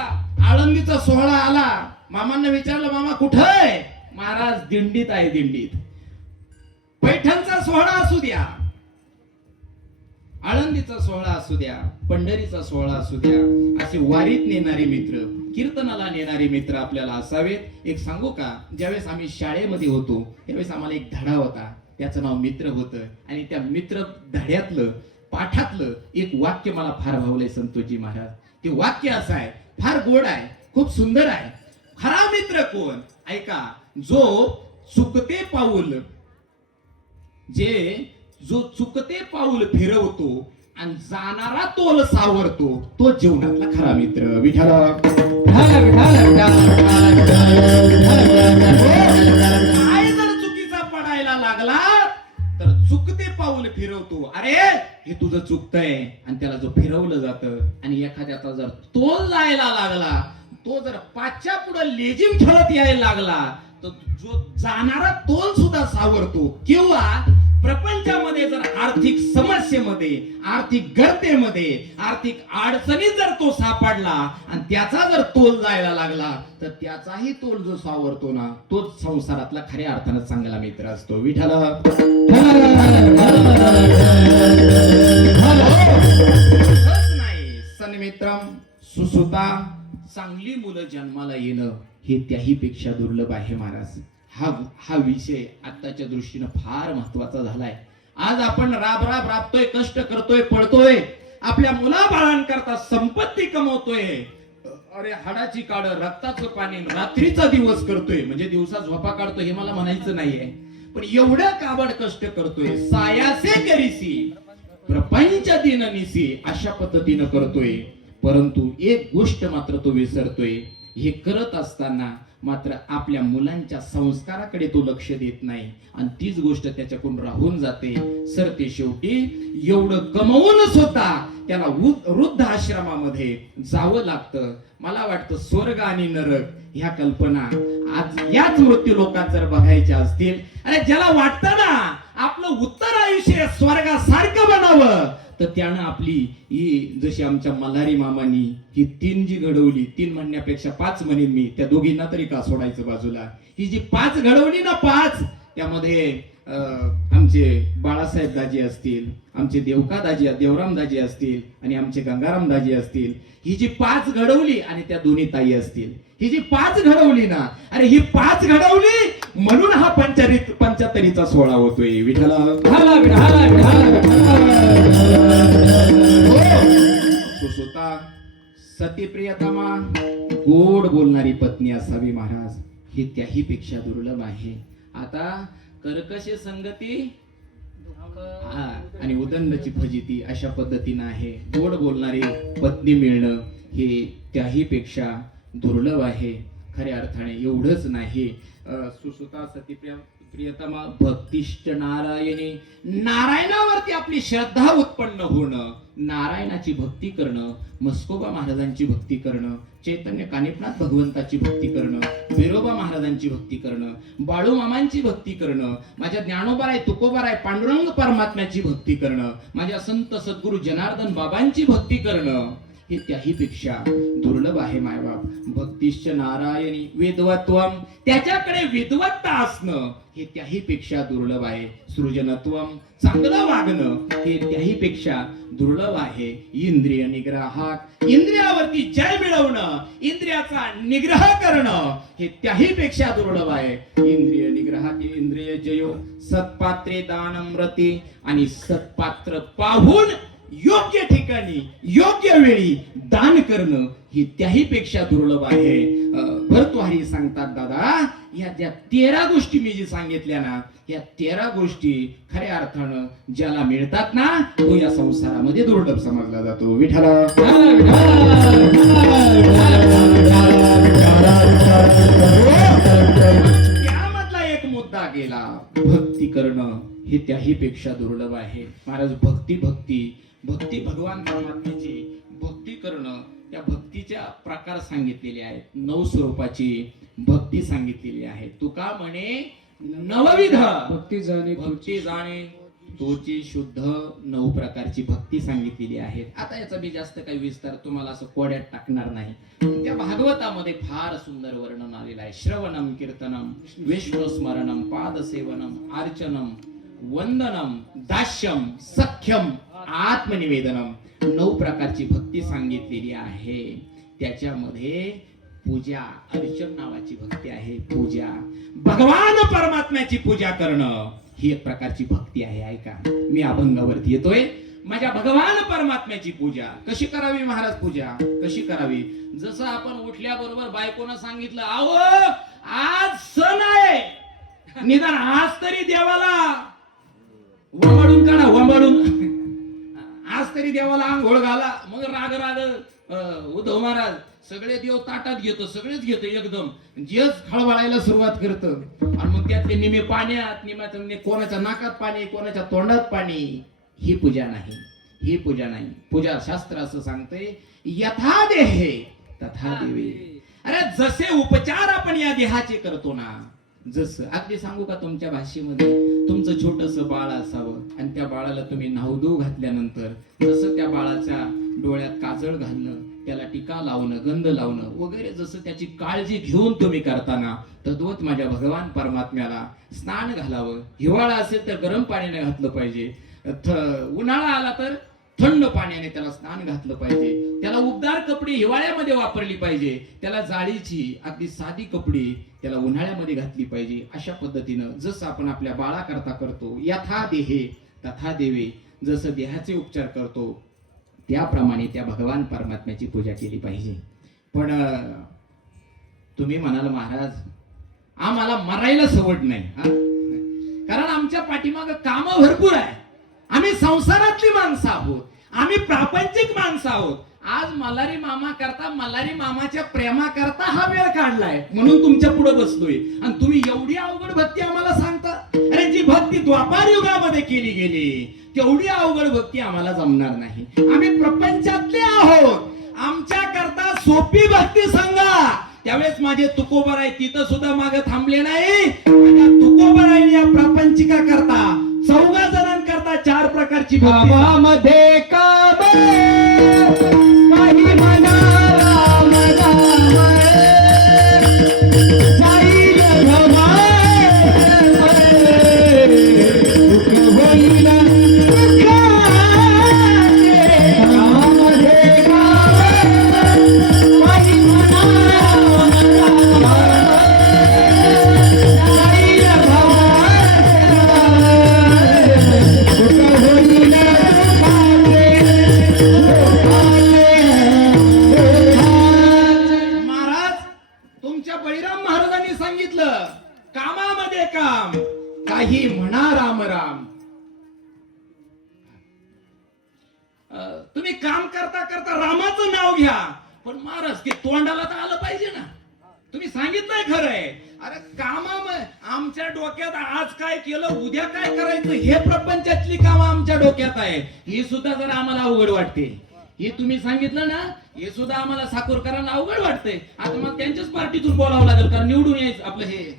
आळंदीचा सोहळा आला, मामांना विचारलं मामा कुठं आहे, महाराज दिंडीत आहे, दिंडीत. पैठणचा सोहळा असू द्या, आळंदीचा सोहळा असू द्या, पंढरीचा सोहळा असू द्या, असे वारीत नेणारे मित्र, कीर्तनाला नेणारे मित्र आपल्याला असावेत. एक सांगू का, ज्यावेळेस आम्ही शाळेमध्ये होतो त्यावेळेस आम्हाला एक धडा होता, त्याचं नाव मित्र होतं. आणि त्या मित्र धड्यातलं, पाठातलं एक वाक्य मला फार भावलंय संतोषजी महाराज. ते वाक्य असं आहे, फार गोड आहे, खूप सुंदर आहे. खरा मित्र कोण, ऐका, जो चुकते पाऊल, जो चुकते पाऊल फिरवतो आणि जाणारा तोल सावरतो, तो जीवनातला खरा मित्र. विठ्ठल काय जर चुकीचा पडायला लागला तर चुकते पाऊल फिरवतो, अरे हे तुझं चुकतंय, आणि त्याला जो फिरवलं जातं. आणि एखाद्याचा जर तोल जायला लागला, तो जर पाचच्या पुढे लेजिम खेळत यायला लागला तर जो जाणारा तोल सुद्धा सावरतो. किंवा प्रपंचामध्ये जर आर्थिक समस्येमध्ये, आर्थिक गर्तेमध्ये, आर्थिक अडचणीत जर तो सापडला आणि त्याचा जर तोल जायला लागला तर त्याचाही तोल जो सावरतो ना, तोच संसारातला खऱ्या अर्थानं चांगला मित्र असतो. विठ्ठल नाही, सन्मित्रम सुसुता, चांगली मुलं जन्माला येणं हे त्याही पेक्षा दुर्लभ आहे महाराज. हा विषय आत्ताच्या दृष्टीनं फार महत्वाचा झालाय. आज आपण राबतोय, कष्ट करतोय, पळतोय, आपल्या मुलाबाळांकरता संपत्ती कमवतोय, अरे हाडाची काढ, रक्ताचं पाणी, रात्रीचा दिवस करतोय, म्हणजे दिवसा झोपा काढतोय हे मला म्हणायचं नाहीये, पण एवढं काबड कष्ट करतोय. सायासे करीसी प्रपंच दिननिसी, अशा पद्धतीनं करतोय. परंतु एक गोष्ट मात्र तो विसरतोय, हे करत असताना मात्र आपल्या मुलांच्या संस्काराकडे तो लक्ष देत नाही आणि तीच गोष्ट त्याच्याकडून राहून जाते. सर ते शेवटी एवढं कमवून सुद्धा त्याला वृद्ध आश्रमामध्ये जावं लागतं. मला वाटतं स्वर्ग आणि नरक ह्या कल्पना आज याच मृत्यू लोकात जर बघायच्या असतील, अरे ज्याला वाटतं ना आपलं उत्तर आयुष्य स्वर्गासारखं बनावं, तर त्यानं आपली ही जशी आमच्या मल्हारी मामांनी ही 3 जी घडवली, 3 म्हणण्यापेक्षा 5 म्हणेन मी, त्या दोघींना तरी का सोडायचं बाजूला, ही जी 5 घडवली ना 5, त्यामध्ये आमचे बाळासाहेब दाजी असतील, आमचे देवका दाजी देवराम दाजी असतील आणि आमचे गंगाराम दाजी असतील, ही जी 5 घडवली आणि त्या दोन्ही ताई असतील, ही जी 5 घडवली ना, अरे ही 5 घडवली म्हणून हा पंचाहत्तरीचा सोहळा होतोय. विठ्ठला सुसुता सती प्रियतमा गोड बोलणारी पत्नी असावी महाराज, हे त्याही पेक्षा दुर्लभ आहे. आता कर्कश संगती आणि उदंडची फजिती अशा पद्धतीनं आहे. गोड बोलणारी पत्नी मिळणं हे त्याही पेक्षा दुर्लभ आहे. खऱ्या अर्थाने एवढंच नाही, सुसुता सती प्रियतमा भक्तिष्ठ नारायणी, नारायणावरती आपली श्रद्धा उत्पन्न होणं, नारायणाची भक्ती करणं, मस्कोबा महाराजांची भक्ती करणं, चैतन्य कानिपनाथ भगवंताची भक्ती करणं, बिरोबा महाराजांची भक्ती करणं, बाळू मामांची भक्ती करणं, माझ्या ज्ञानोबाराय तुकोबाराय पांडुरंग परमात्म्याची भक्ती करणं, माझ्या संत सद्गुरु जनार्दन बाबांची भक्ती करणं हे त्याही पेक्षा दुर्लभ आहे. मायबाप भक्तिश्च नारायणी वेदवत्वम, त्याच्याकडे विद्वत्ता असणं हे त्याही पेक्षा दुर्लभ आहे. सृजनत्वम, चांगलं वागणं हे त्याही पेक्षा दुर्लभ आहे. इंद्रिय निग्रहात, इंद्रियावरती जय मिळवणं, इंद्रियाचा निग्रह करणं हे त्याही पेक्षा दुर्लभ आहे. इंद्रिय निग्रहात इंद्रिय जयो, सत्पात्रे दानम्रते, आणि सत्पात्र पाहून योग्य ठिकाणी योग्य वेळी दान करणं ही त्याही पेक्षा दुर्लभ आहे. भरतवारी सांगतात दादा, या ज्या 13 गोष्टी मी जी सांगितल्या ना, या 13 गोष्टी खऱ्या अर्थानं ज्याला मिळतात ना, तो या संसारामध्ये दुर्लभ समजला जातो. विठ्ठला त्यामधला एक मुद्दा गेला, भक्ती करणं हे त्याही पेक्षा दुर्लभ आहे. महाराज भक्ती भगवान परमात्म्याची भक्ती करणं, त्या भक्तीच्या प्रकार सांगितलेले आहेत. 9 स्वरूपाची भक्ती सांगितलेली आहे. तुका म्हणे नवविध भक्ती जाणे तोची शुद्ध 9 प्रकारची भक्ती सांगितलेली आहे. आता याचा मी जास्त काही विस्तार तुम्हाला असं कोड्यात टाकणार नाही. त्या भागवतामध्ये फार सुंदर वर्णन आलेलं आहे. श्रवणम कीर्तनम विष्णू स्मरणम पादसेवनम अर्चनम वंदनम दास्यम सख्यम आत्मनिवेदनम, 9 प्रकारची भक्ती सांगितलेली आहे. त्याच्यामध्ये पूजा अर्चन नावाची भक्ती आहे. पूजा भगवान परमात्म्याची पूजा करणं ही एक प्रकारची भक्ती आहे. ऐका, मी अभंगावरती येतोय. माझ्या भगवान परमात्म्याची पूजा कशी करावी महाराज? पूजा कशी करावी? जसं आपण उठल्याबरोबर बायकोनं सांगितलं, आओ आज सण आहे, निदान आज तरी देवाला वंबाडून काढा, वंबाडून आज तरी देवाला आंघोळ घाला. मग राग उद्धव महाराज सगळे देव ताटात घेतो, सगळेच घेतो एकदम, जेच खळबळायला सुरुवात करतं. आणि मग त्यातले निमे पाण्यात, निम्याचं कोणाच्या नाकात पाणी, कोणाच्या तोंडात पाणी. ही पूजा नाही, ही पूजा नाही. पूजा शास्त्र असं सांगतंय, यथा देहे तथा देवे. अरे जसे उपचार आपण या देहाचे करतो ना, जसं अगदी सांगू का, तुमच्या भाषेमध्ये तुमचं छोटस बाळ असावं आणि त्या बाळाला तुम्ही नावदो घातल्यानंतर जसं त्या बाळाच्या डोळ्यात काजळ घालणं, त्याला टीका लावणं, गंध लावणं वगैरे जसं त्याची काळजी घेऊन तुम्ही करताना, तद्वत माझ्या भगवान परमात्म्याला स्नान घालावं. हिवाळा असेल तर गरम पाण्याने घातलं पाहिजे, उन्हाळा आला तर थंड पाण्याने त्याला स्नान घातलं पाहिजे. त्याला उबदार कपडे हिवाळ्यामध्ये वापरली पाहिजे, त्याला जाळीची अगदी साधी कपडे त्याला उन्हाळ्यामध्ये घातली पाहिजे. अशा पद्धतीनं जसं आपण आपल्या बाळाकरता करतो, यथा देहे तथा देवे, जसं देहाचे उपचार करतो त्याप्रमाणे त्या भगवान परमात्म्याची पूजा केली पाहिजे. पण तुम्ही म्हणाल महाराज आम्हाला मरायला सवड नाही, कारण आमच्या पाठीमाग काम भरपूर आहे. आम्ही संसारातली माणसं आहोत, आम्ही प्रापंचिक माणसं आहोत, आज मल्हारी मामा करता, मल्हारी मामाच्या प्रेमा करता हा वेळ काढलाय म्हणून तुमच्या पुढे बसलोय. आणि तुम्ही एवढी अवघड भक्ती आम्हाला सांगता. अरे जी भक्ती द्वापार युगामध्ये केली गेली तेवढी अवघड भक्ती आम्हाला जमणार नाही. आम्ही प्रपंचातले आहोत. आमच्या करता सोपी भक्ती सांगा. त्यावेळेस माझे तुकोबर आहे तिथं सुद्धा मागे थांबले नाही. माझ्या तुकोबर आहे या प्रपंचिका करता 14 जणांकरता 4 प्रकारची भक्ती. कामामध्ये काम काही म्हणा राम राम जाईल भवा दुःख होईल कामामध्ये काम काही म्हणा राम महाराज तुमच्या बळीराम महाराजांनी सांगितलं कामामध्ये काम काही म्हणा राम राम. तुम्ही काम करता करता रामाचं नाव घ्या पण महाराज ते तोंडाला तर आलं पाहिजे ना. तुम्ही सांगितलंय खरंय. अरे कामामध्ये आमच्या डोक्यात आज काय केलं उद्या काय करायचं हे प्रपंचातली कामं आमच्या डोक्यात आहे. ही सुद्धा जरा आम्हाला अवघड वाटते. हे तुम्ही सांगितलं ना हे सुद्धा आम्हाला साकोरकरांना अवघड वाटतंय. आता मग त्यांच्याच पार्टीतून बोलावं लागेल कारण निवडून यायचं आपलं हे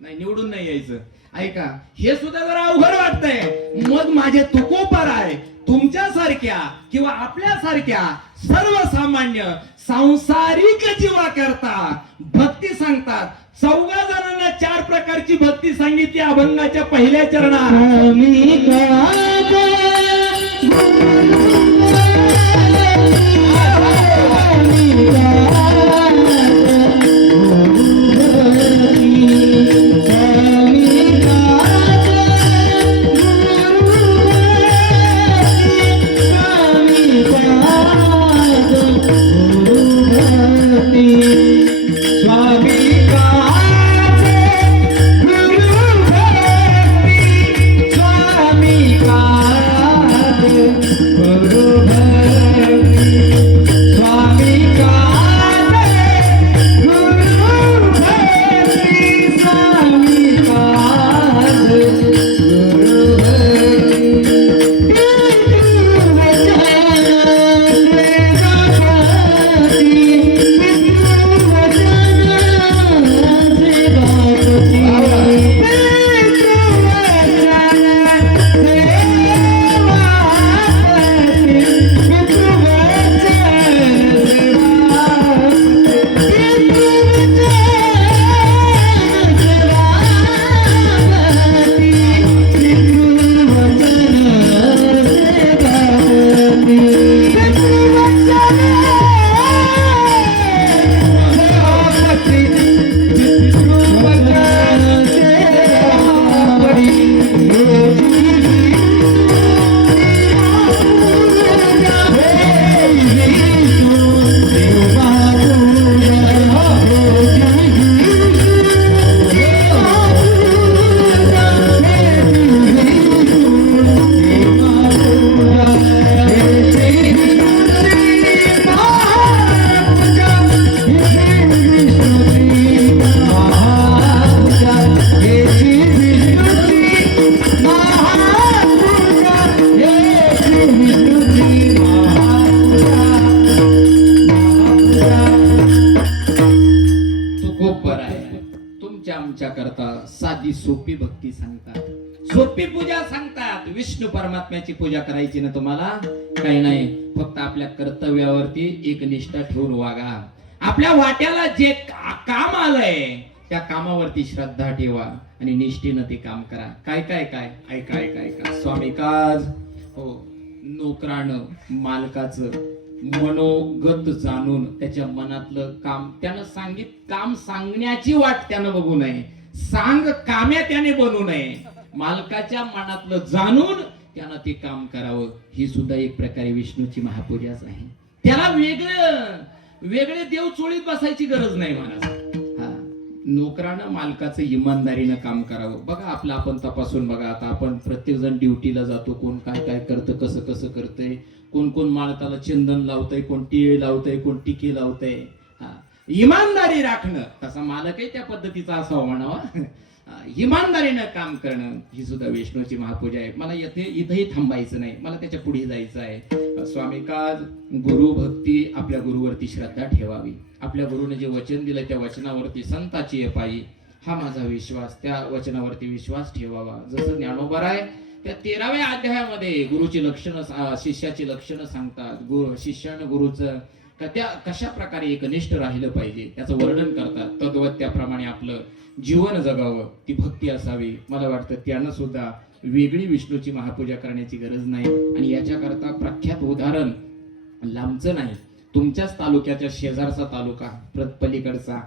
नाही निवडून नाही यायचं. ऐका हे सुद्धा जरा अवघड वाटतंय. मग माझे तुकोपर आहे तुमच्यासारख्या किंवा आपल्यासारख्या सर्वसामान्य सांसारिक जीवा करता भक्ती सांगतात. 14 जणांना 4 प्रकारची भक्ती सांगितली अभंगाच्या पहिल्या चरणात. साधी सोपी भक्ती सांगतात, सोपी पूजा सांगतात. विष्णू परमात्म्याची पूजा करायची ना तुम्हाला काही नाही, फक्त आपल्या कर्तव्यावरती एक निष्ठा ठेवून वागा. आपल्या वाट्याला जे काम आलंय त्या कामावरती श्रद्धा ठेवा आणि निष्ठेनं ते काम करा. काय काय काय ऐका ऐका ऐका. स्वामी काज हो नोकरानं मालकाचं मनोगत जाणून त्याच्या मनातलं काम त्यानं काम सांगण्याची वाट त्यानं बघू नये, सांग काम्या त्याने बनू नये. मालकाच्या मनातलं जाणून त्यानं ते काम करावं. ही सुद्धा एक प्रकारे विष्णूची महापूजाच आहे. त्याला वेगळे देव चोळीत बसायची गरज नाही महाराज. हा नोकरानं मालकाचं इमानदारीनं काम करावं. बघा आपलं आपण तपासून बघा. आता आपण प्रत्येक जण ड्युटीला जातो, कोण काय काय करतं, कसं कसं करतंय, कोण कोण मालकाला चंदन लावतंय, कोण टिळे लावतंय, कोण टिके लावतंय. हा, इमानदारी राखणं, तसा मालकही त्या पद्धतीचा असावा म्हणावा. इमानदारीनं काम करणं ही सुद्धा विष्णूची महापूजा आहे. मला इथेही थांबायचं नाही, मला त्याच्या पुढे जायचं आहे. स्वामी काज गुरु भक्ती, आपल्या गुरुवरती श्रद्धा ठेवावी. आपल्या गुरुने जे वचन दिलं त्या वचनावरती संताची पायी हा माझा विश्वास, त्या वचनावरती विश्वास ठेवावा. जसं ज्ञानोबा आहे त्या 13व्या अध्यायामध्ये गुरुची लक्षणं, शिष्याची लक्षणं सांगतात. शिष्यानं गुरुचं त्या कशा प्रकारे एकनिष्ठ राहिलं पाहिजे त्याचं वर्णन करतात. तद्वत त्याप्रमाणे आपलं जीवन जगावं, ती भक्ती असावी. मला वाटतं त्यानं सुद्धा वेगळी विष्णूची महापूजा करण्याची गरज नाही. आणि याच्याकरता प्रख्यात उदाहरण लांबचं नाही, तुमच्याच तालुक्याच्या शेजारचा तालुका, पलीकडचा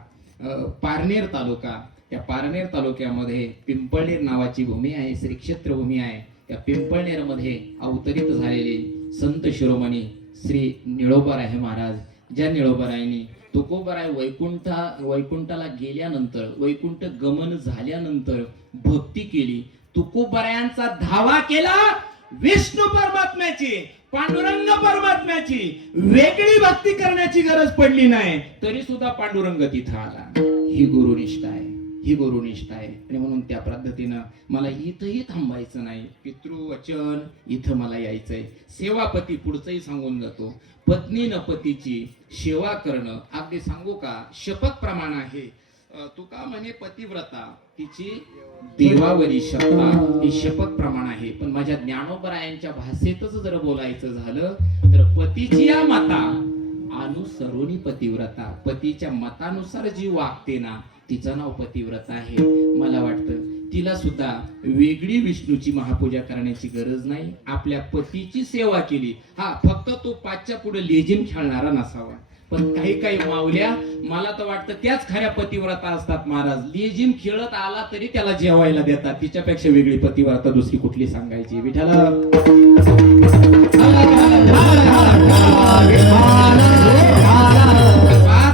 पारनेर तालुका. त्या पारनेर तालुक्यामध्ये पिंपळनेर नावाची भूमी आहे, श्री क्षेत्र भूमी आहे. त्या पिंपळनेर मध्ये अवतरित झालेले संत शिरोमणी श्री निळोबाराय महाराज, ज्या निळोबारायांनी तुकोबाराय वैकुंठाला गेल्यानंतर, वैकुंठ गमन झाल्यानंतर भक्ती केली, तुकोबारायांचा धावा केला, विष्णू परमात्म्याची, पांडुरंग परमात्म्याची वेगळी भक्ती करण्याची गरज पडली नाही, तरी सुद्धा पांडुरंग तिथं आला. ही गुरुनिष्ठा आहे, ही गुरुनिष्ठा आहे. आणि म्हणून त्या पद्धतीनं मला इथंही थांबायचं नाही. पितृवचन इथं मला यायचंय. सेवापती पुढचंही सांगून जातो. पत्नीनं पतीची सेवा करणं, अगदी सांगू का, शपथ प्रमाण आहे. तुका म्हणे पतिव्रता तिची देवावरी श्रद्धा, ही शपथ प्रमाण आहे. पण माझ्या ज्ञानोबरायांच्या भाषेतच जर बोलायचं झालं तर पतीची या माता अनुसरोनी पतिव्रता, पतीच्या मतानुसार जी वागते ना तिचं नाव पतिव्रता आहे. मला वाटतं तिला सुद्धा वेगळी विष्णूची महापूजा करण्याची गरज नाही. आपल्या पतीची सेवा केली. हा, फक्त तो पाचच्या पुढे लेझिम खेळणारा नसावा. पण काही काही मावल्या मला तर वाटतं त्याच खऱ्या पतिव्रता असतात महाराज. लेझिम खेळत आला तरी त्याला जेवायला देतात. तिच्यापेक्षा वेगळी पतिव्रता दुसरी कुठली सांगायची? विठाला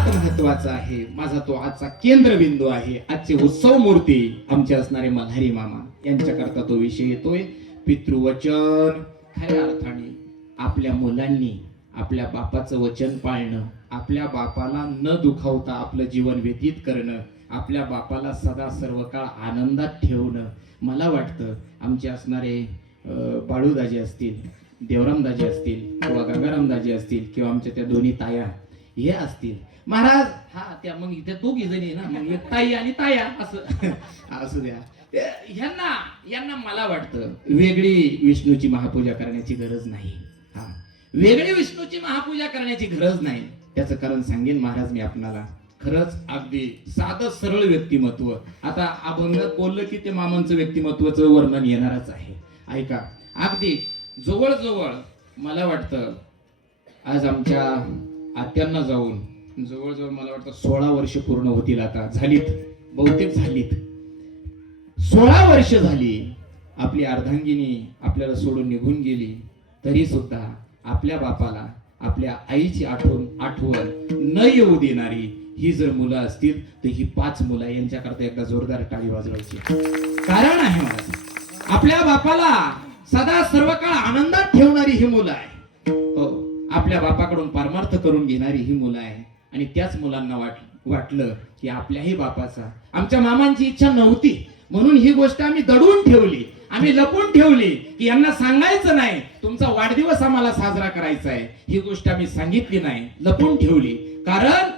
महत्वाचा आहे. माझा तो आजचा केंद्रबिंदू आहे. आजचे उत्सव मूर्ती आमचे असणारे मल्हारी मामा यांच्याकरता तो विषय येतोय. पितृवचन खऱ्या अर्थाने आपल्या मुलांनी आपल्या बापाचं वचन पाळणं, आपल्या बापाला न दुखावता आपलं जीवन व्यतीत करणं, आपल्या बापाला सदा सर्व काळ आनंदात ठेवणं. मला वाटतं आमचे असणारे बाळूदाजी असतील, देवरामदाजी असतील किंवा गंगारामदाजी असतील किंवा आमच्या त्या दोन्ही ताया हे असतील महाराज, हा त्या मग इथे दोघी जणी ना, मग एक ताई आणि ताया असं असू द्या. यांना मला वाटतं वेगळी विष्णूची महापूजा करण्याची गरज नाही. हा, वेगळी विष्णूची महापूजा करण्याची गरज नाही. त्याचं कारण सांगेन महाराज मी आपणाला. खरंच अगदी साधं सरळ व्यक्तिमत्व. आता अभंगात बोललं की ते मामांचं व्यक्तिमत्वाचं वर्णन येणारच आहे. ऐका, अगदी जवळजवळ मला वाटतं आज आमच्या आत्यांना जाऊन जवळजवळ मला वाटतं 16 वर्ष पूर्ण होतील. आता झालीत, बहुतेक झालीत. 16 वर्ष झाली आपली अर्धांगिनी आपल्याला सोडून निघून गेली, तरी सुद्धा आपल्या बापाला आपल्या आईची आठवण न येऊ देणारी ही जर मुलं असतील तर ही 5 मुलं यांच्याकरता एकदा जोरदार टाळी वाजवायची. कारण आहे मला, आपल्या बापाला सदा सर्व काळ आनंदात ठेवणारी ही मुलं आहे. हो, आपल्या बापाकडून परमार्थ करून घेणारी ही मुलं आहे. आणि त्याच मुलांना वाटलं की आपल्याही बापाचा, आमच्या मामांची इच्छा नव्हती म्हणून ही गोष्ट आम्ही दडवून ठेवली, आम्ही लपून ठेवली की यांना सांगायचं नाही तुमचा वाढदिवस आम्हाला साजरा करायचा आहे. ही गोष्ट आम्ही सांगितली नाही, लपून ठेवली. कारण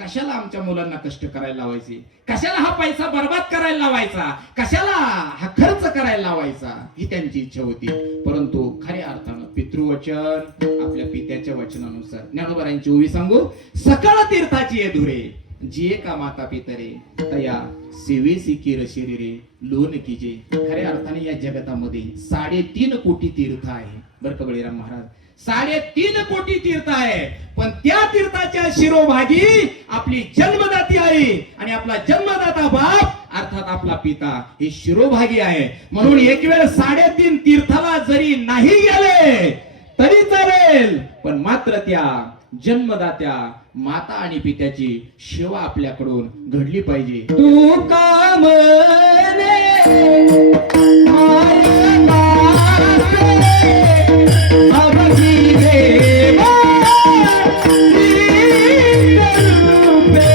कशाला आमच्या मुलांना कष्ट करायला लावायचे, कशाला हा पैसा बर्बाद करायला लावायचा, कशाला हा खर्च करायला लावायचा, ही त्यांची इच्छा होती. परंतु खऱ्या अर्थानं पितृवचन आपल्या पित्याच्या वचनानुसार ज्ञानोबारांची ओवी सांगू, सकळ तीर्थाची ये धुरे जे का माता पितरे तया सेवेसी किर शरीरे लोन कीजे. खऱ्या अर्थाने या जगतामध्ये 3.5 कोटी तीर्थ आहे. बरं का बळीराम महाराज, 3.5 कोटी तीर्थ आहे. पण त्या तीर्थाच्या शिरोभागी आपली जन्मदाती आई आणि आपला जन्मदाता बाप अर्थात आपला पिता हे शिरोभागी आहे. म्हणून एक वेळ 3.5 तीर्थाला जरी नाही गेले तरी चालेल, पण मात्र त्या जन्मदात्या माता आणि पित्याची सेवा आपल्याकडून घडली पाहिजे. तू का म्हणे माय बापे, अवघी देवा रूपे,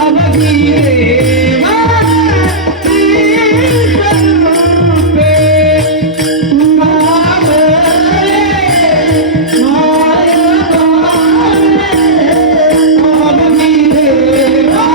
अवघी देवा रूपे. तू का म्हणे माय बापे, अवघी देवा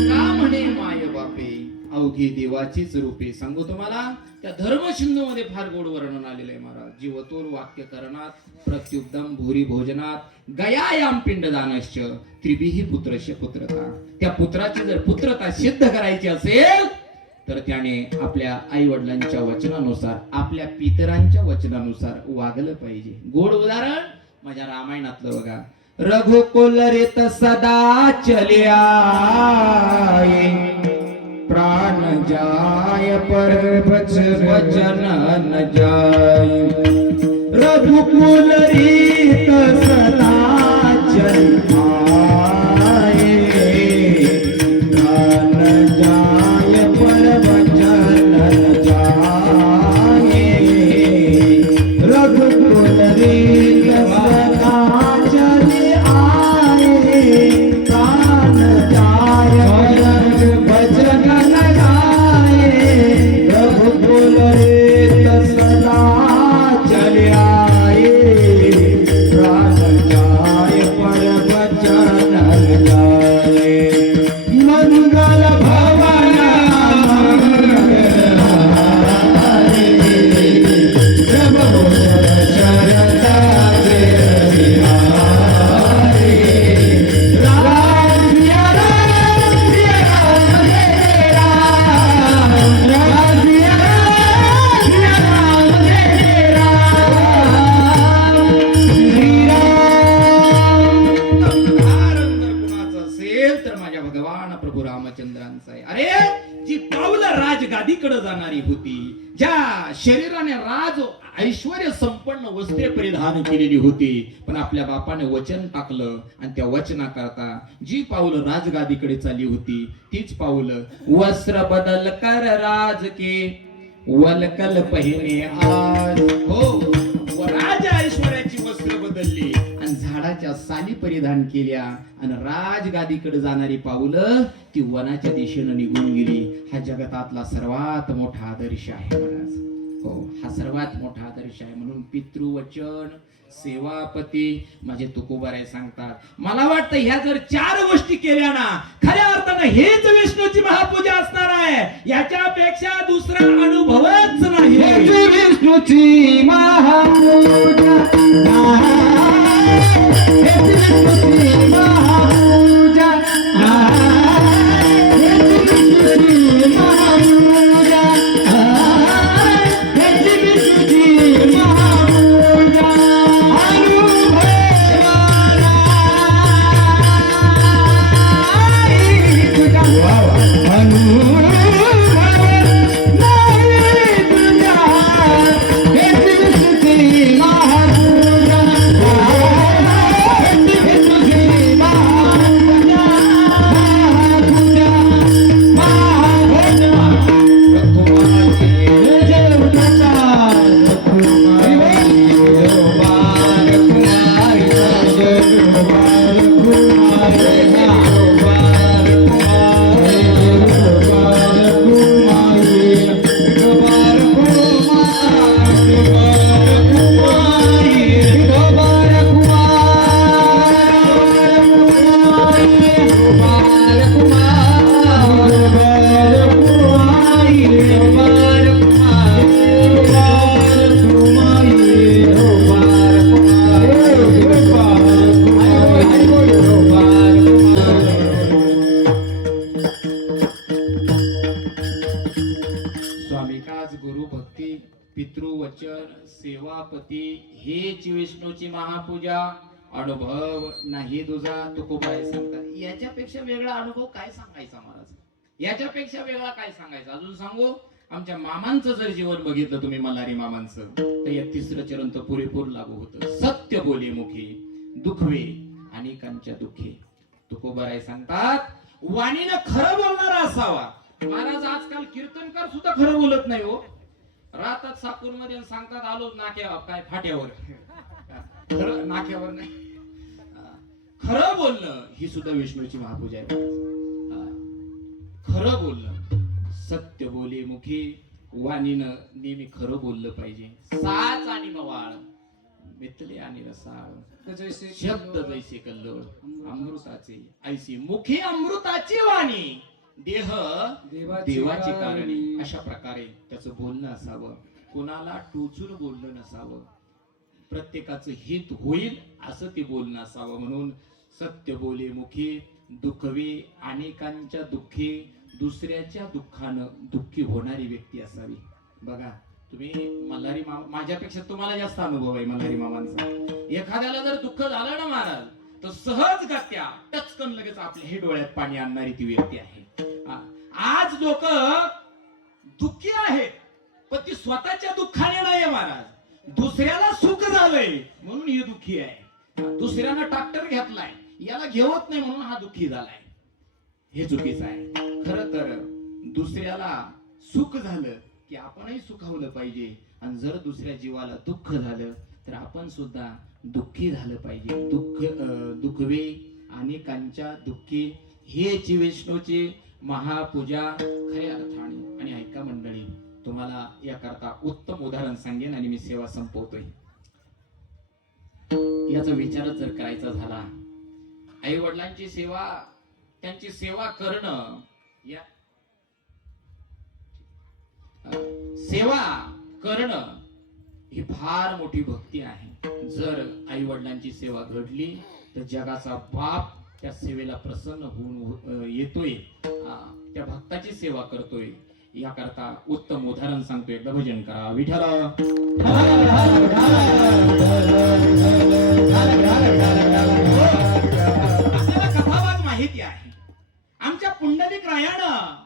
का म्हणे माय बापे अवघी देवाचीच रूपे. सांगू तुम्हाला त्या धर्मसिंधू मध्ये फार गोड वर्णन आलेलं आहे महाराज. जीवतोर वाक्य करणात प्रत्युत्तम भूरी भोजनात गयायाम पिंडदानश्च त्रिभिः पुत्रस्य पुत्रता. त्या पुत्राची जर पुत्रता सिद्ध करायची असेल तर त्याने आपल्या आई वडिलांच्या वचनानुसार आपल्या पितरांच्या वचनानुसार वागलं पाहिजे. गोड उदाहरण माझ्या रामायणातलं बघा. रघुकुल रेत सदा चल्या प्राण जाय पर वचन न जाय. रघुकुल रीत सदा चल्या प्राण जाय पर वचन न जाय. रघुकुल रीत सदा चले आए प्राण जाय वचन न जाए. रघुकुल रीत सदा चले आए प्राण जाय पर वचन न जाए. मंगल भवन प्रभु शरदा असेल तर माझ्या भगवान प्रभू रामचंद्रांचा आहे. अरे जी पावलं राजगादीकडे जाणारी होती, ज्या शरीराने राज ऐश्वर्य संपन्न वस्त्रे परिधान केलेली होती, पण आपल्या बापाने वचन टाकलं आणि त्या वचनाकरता जी पावलं राजगादीकडे चालली होती तीच पावलं वस्त्र बदल कर राज के वलकल पहिने आज. हो, राज ऐश्वर्याची वस्त्र बदलली आणि झाडाच्या साली परिधान केल्या आणि राजगादीकडे जाणारी पाऊलं ती वनाच्या दिशेने निघून गेली. हा जगतातला सर्वात मोठा आदर्श आहे महाराज. हो, हा सर्वात मोठा आदर्श आहे. म्हणून पितृवचन सेवापती माझे तुकोबाराय सांगतात, मला वाटतं ह्या जर 4 गोष्टी केल्या ना, खऱ्या अर्थानं हेच विष्णूची महापूजा असणार आहे. याच्यापेक्षा दुसरा अनुभवच नाही. विष्णूची महापूजा, विष्णूची महापूजा, विष्णूची महापूजा, विष्णूची महापूजा. पितृवचन सेवापती हेच विष्णूची महापूजा. अनुभव नाही तुझा तुकोबाई सांगतात. याच्यापेक्षा वेगळा अनुभव काय सांगायचा महाराज? याच्यापेक्षा वेगळा काय सांगायचा? अजून सांगू, आमच्या मामांचं जर जीवन बघितलं तुम्ही, मल्हारी मामांचं, तर या तिसरं चरण तर पुरेपूर लागू होतं. सत्य बोले मुखे दुखवे अनेकांच्या दुःखे. तुकोबाराय सांगतात, वाणीनं खरं बोलणारा असावा. महाराज आजकाल कीर्तनकार सुद्धा खरं बोलत नाही हो. राहतात साकूरमध्ये आणि सांगतात आलो नाक्यावर, काय फाट्यावर. खरं नाक्यावर नाही, खरं बोलणं ही सुद्धा विष्णूची महापूजा आहे. खरं बोलणं, सत्य बोले मुखे, वाणीनं नेहमी खरं बोललं पाहिजे. साच आणि मवाळ, मितले आणि रसाळ, शब्द जैसे कल्लोळ अमृताचे ऐसी मुखे अमृताची वाणी, देह देवाची कारणी. अशा प्रकारे त्याचं बोलणं असावं. कोणाला टोचून बोलणं नसावं. प्रत्येकाचं हित होईल असं ते बोलणं असावं. म्हणून सत्य बोले मुखे दुखवे अनेकांच्या दुःखे, दुसऱ्याच्या दुःखानं दुःखी होणारी व्यक्ती असावी. बघा तुम्ही मल्हारी मामा, माझ्यापेक्षा तुम्हाला जास्त अनुभव आहे मल्हारी मामांचा. एखाद्याला जर दुःख झालं ना महाराज, तर सहज गत्या टचकन लगेच आपल्या हे डोळ्यात पाणी आणणारी ती व्यक्ती आहे. आज लोक दुःखी आहेत, पण ती स्वतःच्या दुःखाने नाही महाराज. दुसऱ्याला सुख झालंय म्हणून ही दुःखी आहे. दुसऱ्यानं ट्रॅक्टर घेतलाय, याला घेवत नाही म्हणून हा दुःखी झालाय. हे चुकीचं आहे. खरं तर दुसऱ्याला सुख झालं की आपणही सुखावलं पाहिजे. आणि जर दुसऱ्या जीवाला दुःख झालं तर आपण सुद्धा दुःखी झालं पाहिजे. दुःखवे अनेकांच्या दुःखी, हेच विष्णूची महापूजा खऱ्या अर्थाने. आणि ऐका मंडळी, तुम्हाला याकरता उत्तम उदाहरण सांगेन आणि मी सेवा संपवतोय. याचा विचार जर करायचा झाला, आई वडिलांची सेवा, त्यांची सेवा करणं, या सेवा करणं ही फार मोठी भक्ती आहे. जर आई वडिलांची सेवा घडली तर जगाचा बाप त्या सेवेला प्रसन्न होऊन येतोय, त्या भक्ताची सेवा करतोय. याकरता उत्तम उदाहरण सांगतो. एकदा भजन करा. विठ्ठल आपल्याला कथावाद माहिती आहे. आमच्या पुंडलिक रायानं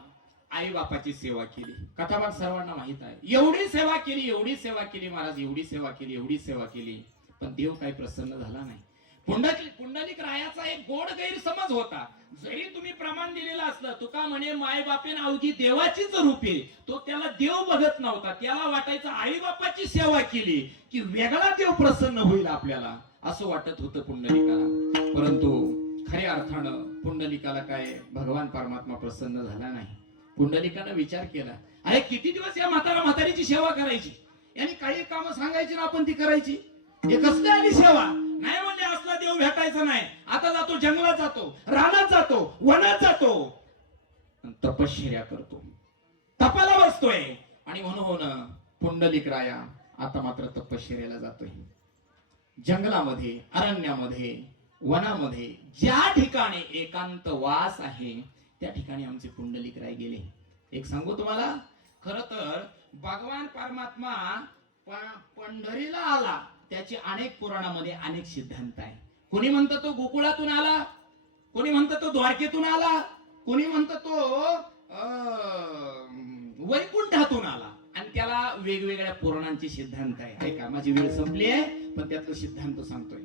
आई बापाची सेवा केली. कथाभाग सर्वांना माहित आहे. एवढी सेवा केली, एवढी सेवा केली महाराज, एवढी सेवा केली, एवढी सेवा केली, पण देव काही प्रसन्न झाला नाही. पुंडलिक रायाचा एक गोड गैरसमज होता. जरी तुम्ही प्रमाण दिलेलं असलं, तुका म्हणे माय बापेन अवघी देवाचीच रूप आहे, तो त्याला देव बघत नव्हता. त्याला वाटायचं आई बापाची सेवा केली की वेगळा देव प्रसन्न होईल आपल्याला, असं वाटत होतं पुंडलिकाला. परंतु खऱ्या अर्थानं पुंडलिकाला काय भगवान परमात्मा प्रसन्न झाला नाही. पुंडलिकानं विचार केला, अरे किती दिवस या म्हातारीची सेवा करायची, यांनी काही कामं सांगायची ना आपण ती करायची. हे कसली आली सेवा? नाही म्हणजे असला देव भेटायचा नाही. आता जातो, जंगलात जातो, रानात जातो, वनात जातो, तपश्चर्या करतो, तपाला बसतोय. आणि म्हणून पुंडलिक राया आता मात्र तपश्चर्याला जातोय. जंगलामध्ये, अरण्यामध्ये, वनामध्ये, ज्या ठिकाणी एकांत वास आहे त्या ठिकाणी आमचे पुंडलिक राय गेले. एक सांगू तुम्हाला, खर तर भगवान परमात्मा पंढरीला आला त्याचे अनेक पुराणामध्ये अनेक सिद्धांत आहे. कोणी म्हणतं तो गोकुळातून आला, कोणी म्हणतं तो द्वारकेतून आला, कोणी म्हणतं तो वैकुंठातून आला. आणि त्याला वेगवेगळ्या पुराणांचे सिद्धांत आहे. ऐका, माझी वेळ संपली आहे पण त्यातलं सिद्धांत सांगतोय.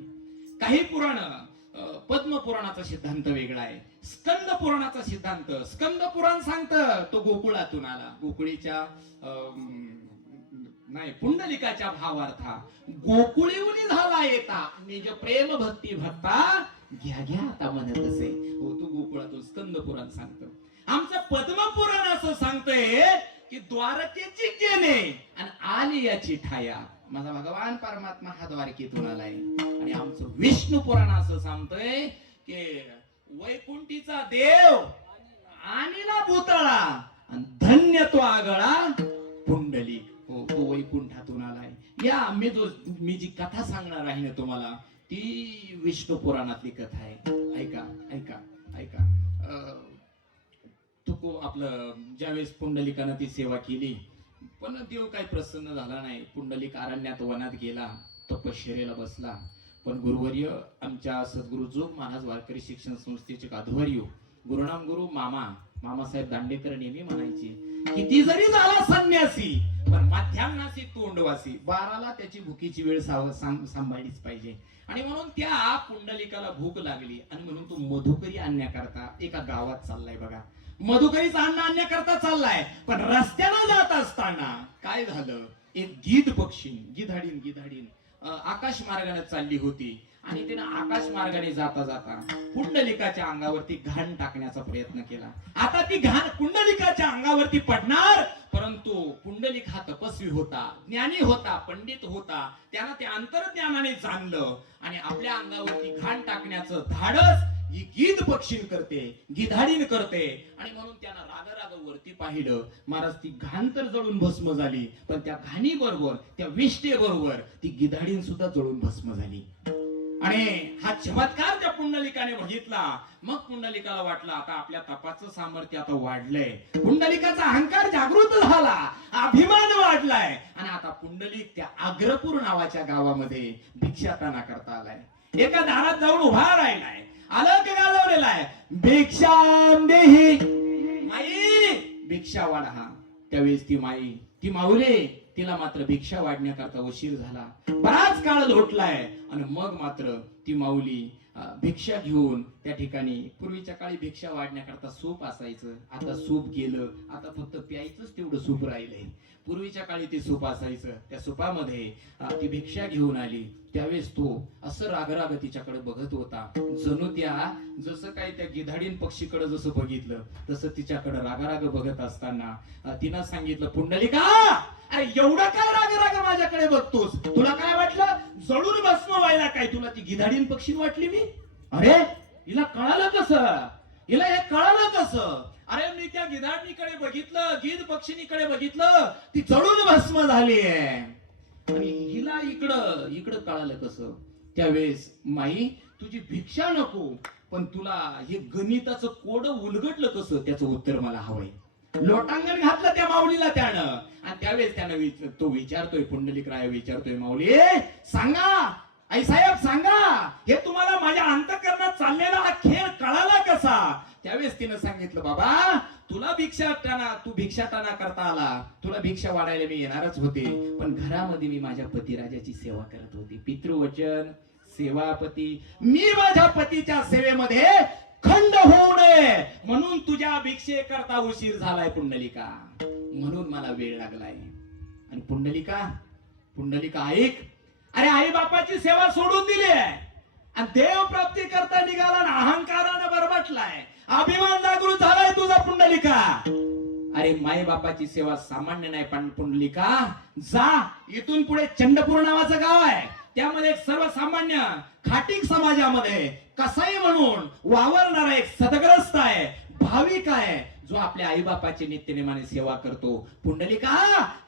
काही पुराण, पद्म पुराणाचा सिद्धांत वेगळा आहे. स्कंद पुराणाचा सिद्धांत, स्कंद पुराण सांगतं तो गोकुळातून आला. गोकुळीच्या नाही, पुंडलिकाच्या भावार्था गोकुळीहून झाला येता, निज प्रेम भक्ती भक्ता घ्या घ्या आता म्हणत असे. हो, तो गोकुळातून स्कंद पुराण सांगतं. आमचं पद्म पुराण असं सांगतंय की द्वारकेची केने आणि आली याची ठाया. माझा भगवान परमात्मा हा द्वारकेतून आलाय. आणि आमचं विष्णू पुराण असं सांगतोय की वैकुंठीचा देव आणिला भूतळा आणि धन्य तो आगळा पुंडलिक. हो, तो वैकुंठातून आलाय. या मी जी कथा सांगणार आहे ना तुम्हाला, ती विष्णू पुराणातली कथा आहे. ऐका ऐका ऐका. तुको आपलं ज्यावेळेस पुंडलिकानं ती सेवा केली पण देव काही प्रसन्न झाला नाही. पुंडलिक अरण्यात वनात गेला, तपश्चर्येला बसला. पण गुरुवर्य आमच्या सद्गुरु जोग महाराज वारकरी शिक्षण संस्थेचे गाधवर्य गुरुनाम गुरु मामासाहेब दांडेकर नेहमी म्हणायचे, किती जरी झाला संन्यासी पण माध्यान्हासी तोंडवासी, 12ला त्याची भुकीची वेळ सांभाळलीच पाहिजे. आणि म्हणून त्या पुंडलिकाला भूक लागली आणि म्हणून तो मधुकरी आणण्याकरता एका गावात चाललाय. बघा, मधुकरीचा अन्न आणण्याकरता चाललाय, पण रस्त्यानं जात असताना काय झालं, एक गीध पक्षी गिधाडीन आकाश मार्गाने चालली होती आणि तिने आकाश मार्गाने जाता जाता पुंडलिकाच्या अंगावरती घाण टाकण्याचा प्रयत्न केला. आता ती घाण पुंडलिकाच्या अंगावरती पडणार, परंतु पुंडलिक हा तपस्वी होता, ज्ञानी होता, पंडित होता. त्यानं ते अंतर्ज्ञानाने जाणलं आणि आपल्या अंगावरती घाण टाकण्याचं धाडस ही गीध पक्षीन करते, गिधाडीन करते. आणि म्हणून त्यानं राग वरती पाहिलं. महाराज, ती घाण तर जळून भस्म झाली, पण त्या घाणी बरोबर, त्या विष्ठे बरोबर ती गिधाडीन सुद्धा जळून भस्म झाली. आणि हा चमत्कार त्या पुंडलिकाने बघितला. मग पुंडलिकाला वाटलं आता आपल्या तपाचं सामर्थ्य आता वाढलंय, पुंडलिकाचा अहंकार जागृत झाला, अभिमान वाढलाय. आणि आता पुंडलिक त्या अग्रपूर नावाच्या गावामध्ये भिक्षाटना करता आलाय. एका दारात जाऊन उभा राहिलाय, अलग गाजवलेला आहे, भिक्षाम देही, माई भिक्षा वाढा. त्यावेळेस ती माऊली, तिला मात्र भिक्षा वाढण्याकरता उशीर झाला, बराच काळ लोटलाय. आणि मग मात्र ती माऊली भिक्षा घेऊन त्या ठिकाणी, पूर्वीच्या काळी भिक्षा वाढण्याकरता सूप असायचं, आता सूप गेलं, आता फक्त प्यायचंच तेवढं सूप राहिलंय. पूर्वीच्या काळी ते सूप असायचं, त्या सुपामध्ये ती भिक्षा घेऊन आली. त्यावेळेस तो असं राग तिच्याकडे बघत होता, जणू त्या जसं काही त्या गिधाडीन पक्षीकडे जसं बघितलं तसं तिच्याकडे राग बघत असताना तिनं सांगितलं, पुंडलिका, अरे एवढं काय राग माझ्याकडे बघतोस? तुला काय वाटलं जळून भस्म व्हायला काय? तुला ती गिधाडीन पक्षी वाटली मी? अरे हिला कळालं कसं? हिला हे कळालं कसं? अरे मी त्या गिधाडणीकडे बघितलं, गीध पक्षीनीकडे बघितलं, ती जळून भस्म झाली आहे. आणि हिला इकडं कळालं कसं? त्यावेळेस, माई, तुझी भिक्षा नको, पण तुला हे गणिताचं कोड उलगडलं कसं, त्याचं उत्तर मला हवंय. लोटांगण घातलं त्या माऊलीला त्यानं. आणि त्यावेळेस त्यानं तो विचारतोय, पुंडलिक राय विचारतोय, माऊली सांगा, आई साहेब सांगा, हे तुम्हाला माझ्या अंतःकरणात चाललेला हा खेळ कळाला कसा? त्यावेळेस तिनं सांगितलं, बाबा तुला तू भिक्षाटना करता आला, तुला भिक्षा वाढायला मी येणारच होते, पण घरामध्ये मी माझ्या पतिराजाची सेवा करत होती. पितृवचन, सेवापती, मी माझ्या पतीच्या सेवेमध्ये खंड होऊ नये म्हणून तुझ्या भिक्षे करता उशीर झालाय पुंडलिका, म्हणून मला वेळ लागलाय. आणि पुंडलिका ऐक, अरे आई बापाची सेवा सोडून दिली आहे आणि देव प्राप्ती करता निघाला ना, अहंकारानं बरबटलाय, अभिमान जागृत झालाय तुझा पुंडलिका. अरे माई बापाची सेवा सामान्य नाही पुंडलिका. जा, इथून पुढे चंडपूर नावाचं गाव आहे, त्यामध्ये एक सर्वसामान्य खाटीक समाजामध्ये कसाई म्हणून वावरणारा एक सदग्रस्त आहे, भाविक आहे, जो आपल्या आई बापाची नित्यनेमाने सेवा करतो. पुंडलिका,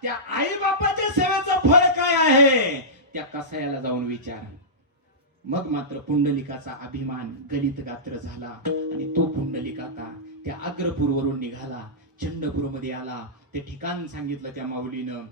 त्या आई बापाच्या सेवेचं फळ काय आहे त्या कसायाला जाऊन विचार. मग मात्र पुंडलिकाचा अभिमान गलित गात्र झाला आणि तो पुंडलिक आता त्या अग्रपूरवरून निघाला, चंडपूरमध्ये आला. ते ठिकाण सांगितलं त्या माऊलीनं,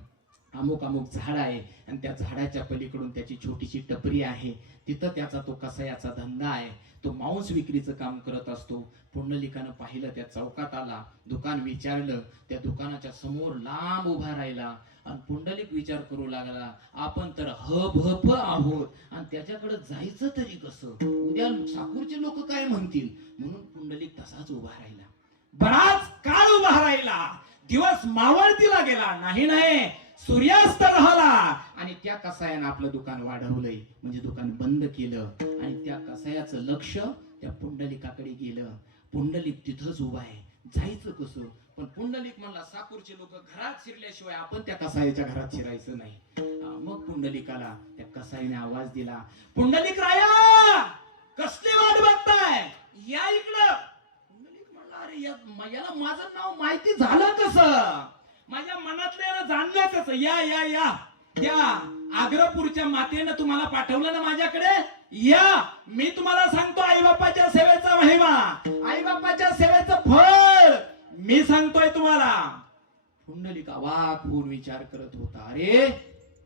अमुक झाड आहे आणि त्या झाडाच्या पलीकडून त्याची छोटीशी टपरी आहे, तिथं त्याचा तो कसायाचा धंदा आहे, तो मांस विक्रीचं काम करत असतो. पुंडलिकानं पाहिलं, त्या चौकात आला, दुकान विचारलं, त्या दुकानाच्या समोर लांब उभा राहिला आणि पुंडलिक विचार करू लागला, आपण तर हप आहोत आणि त्याच्याकडे जायचं तरी कसं? उद्या साकूरचे लोक काय म्हणतील? म्हणून पुंडलिक तसाच उभा राहिला, बराच काळ उभा राहिला. दिवस मावळतीला गेला, नाही सूर्यास्त झाला आणि त्या कसायानं आपलं दुकान वाढवलंय, म्हणजे दुकान बंद केलं. आणि त्या कसायाचं लक्ष त्या पुंडलिकाकडे गेलं. पुंडलिक तिथंच उभा आहे, जायचं कसं? पण पुंडलिक म्हणला, साकूरचे लोक घरात शिरल्याशिवाय आपण त्या कसायाच्या घरात शिरायचं नाही. मग पुंडलिकाला त्या कसाईने आवाज दिला, पुंडलिक राया, कसली वाट बघताय, या इकडं. पुंडलिक म्हणला, अरे याला माझं नाव माहिती झालं कसं? माझ्या मनातलं जाणलं कसं? या त्या आग्रपूरच्या मातेनं तुम्हाला पाठवलं ना माझ्याकडे, या, मी तुम्हाला सांगतो आई बापाच्या सेवेचा महिमा, आई बापाच्या सेवेचं फळ मी सांगतोय तुम्हाला. पुंडलिक अवाक होऊन विचार करत होता, अरे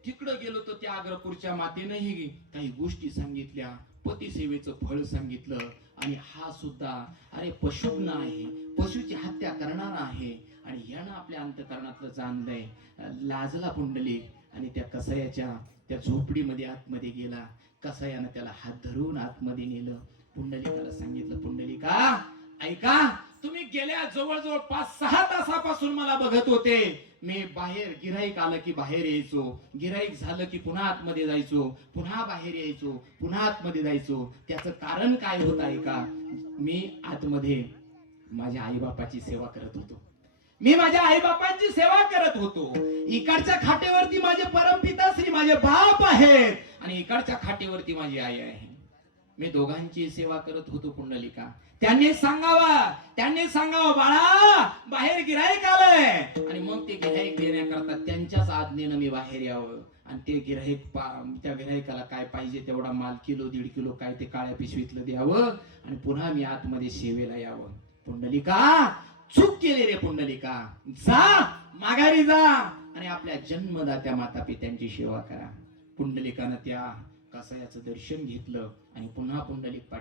तिकडं गेलो तर त्या अग्रपूरच्या मातेनंही काही गोष्टी सांगितल्या, पतिसेवेचं फळ सांगितलं. आणि हा सुद्धा अरे पशुज्ञ आहे, पशुची हत्या करणारा आहे. आणि यानं आपल्या अंतकरणातलं जाणलंय. लाजला पुंडलिक आणि त्या कसायाच्या त्या झोपडीमध्ये आतमध्ये गेला. कसायानं त्याला हात धरून आतमध्ये नेलं. पुंडलिकाला सांगितलं, पुंडलिका ऐका, तुम्ही गेल्या जवळजवळ 5-6 तासापासून मला बघत होते. मी बाहेर गिऱ्हाईक आलं की बाहेर यायचो, गिऱ्हाईक झालं की पुन्हा आतमध्ये जायचो, पुन्हा बाहेर यायचो, पुन्हा आतमध्ये जायचो. त्याचं कारण काय होत आहे का? मी आतमध्ये माझ्या आईबापाची सेवा करत होतो. मी माझ्या आईबापांची सेवा करत होतो. इकडच्या खाटेवरती माझे परमपिता श्री माझे बाप आहेत आणि इकडच्या खाटेवरती माझी आई आहे. मी दोघांची सेवा करत होतो पुंडलिका. त्यांनी सांगावा बाळा बाहेर गिऱ्हाईक आलंय. आणि मग ते गिऱ्हाईक देण्याकरता त्यांच्याच आज्ञेनं मी बाहेर यावं. आणि ते गिऱ्हाईक त्या गिऱ्हाईकाला काय पाहिजे तेवढा माल, किलो 1.5 किलो काय ते काळ्या पिशवीतलं द्यावं आणि पुन्हा मी आतमध्ये सेवेला यावं. पुंडलिका चूक केली रे पुंडलिका, जा माघारी जा आणि आपल्या जन्मदात्या माता पित्यांची सेवा करा. पुंडलिकानं त्या कसायाचं दर्शन घेतलं आणि पुन्हा पुंडलिक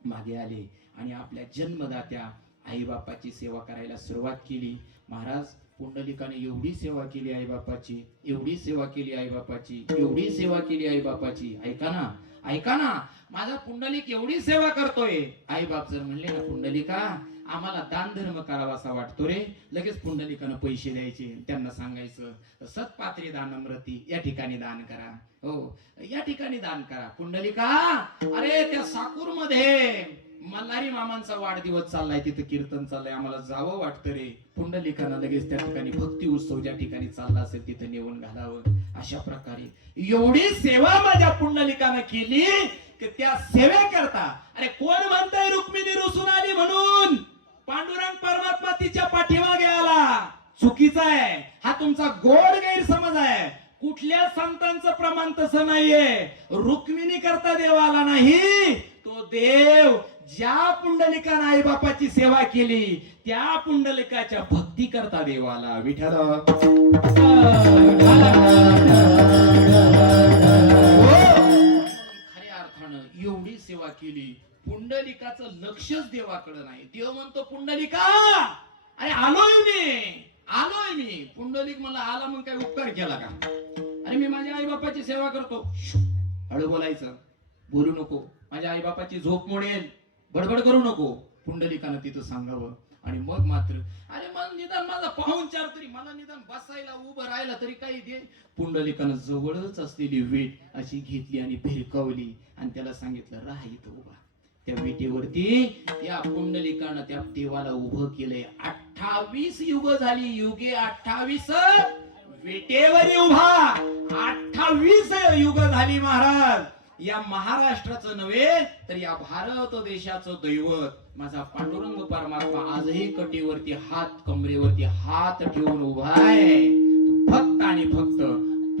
मागे आले आणि आपल्या जन्मदात्या आई बापाची सेवा करायला सुरुवात केली. महाराज पुंडलिकाने एवढी सेवा केली आई बापाची, एवढी सेवा केली आई बापाची, एवढी सेवा केली आई बापाची. ऐका ना माझा पुंडलिक एवढी सेवा करतोय. आई बाप जर म्हणले ना पुंडलिका आम्हाला दान धर्म करावासा वाटतो रे, लगेच पुंडलिकानं पैसे द्यायचे. त्यांना सांगायचं सत्पात्री दानम्रती, या ठिकाणी दान करा, हो या ठिकाणी दान करा. पुंडलिका अरे त्या साकूर मध्ये मल्हारी मामांचा वाढदिवस चाललाय, तिथं कीर्तन चाललंय, आम्हाला जावं वाटतं रे. पुंडलिकानं लगेच त्या ठिकाणी भक्ती उत्सव ज्या ठिकाणी चालला असेल तिथं नेऊन घालावं. अशा प्रकारे एवढी सेवा माझ्या पुंडलिकानं केली की त्या सेवेकरता अरे कोण म्हणतंय रुक्मिणी रुसून आली म्हणून? पांडुरंग परमात्मा तिच्या पाठीमागे आला. चुकीचा आहे हा, तुमचा गोड गैरसमज आहे. कुठल्या संतांचं प्रमाण तसं नाहीये. रुक्मिणी करता देव आला नाही, तो देव ज्या पुंडलिकानं आई बापाची सेवा केली त्या पुंडलिकाच्या भक्ती करता देव आला. विठ्ठल खऱ्या अर्थानं एवढी सेवा केली. पुंडलिकाचं लक्षच देवाकडे नाही. देव म्हणतो पुंडलिका अरे आलोय मी. पुंडलिक मला आला मग काय उपकार केला का? अरे मी माझ्या आई बापाची सेवा करतो. हळू बोलायचं, बोलू नको, माझ्या आई बापाची झोप मोडेल, बडबड करू नको. पुंडलिकानं तिथं सांगावं. आणि मग मात्र अरे मला निदान माझा पाहुणचार तरी, मला निदान बसायला उभं राहायला तरी काही दे. पुंडलिकानं जवळच असलेली वीट अशी घेतली आणि भिरकावली आणि त्याला सांगितलं राह इथं उभा. त्या विटेवरती या पुंडलिकानं त्या देवाला उभं केलंय. 28 युग झाली, युगे 28 विटेवर उभा. 28 युग झाली महाराज. या महाराष्ट्राचं नव्हे तर या भारत देशाचं दैवत माझा पांडुरंग परमात्मा आजही कटीवरती हात, कमरेवरती हात ठेवून उभा आहे. फक्त आणि फक्त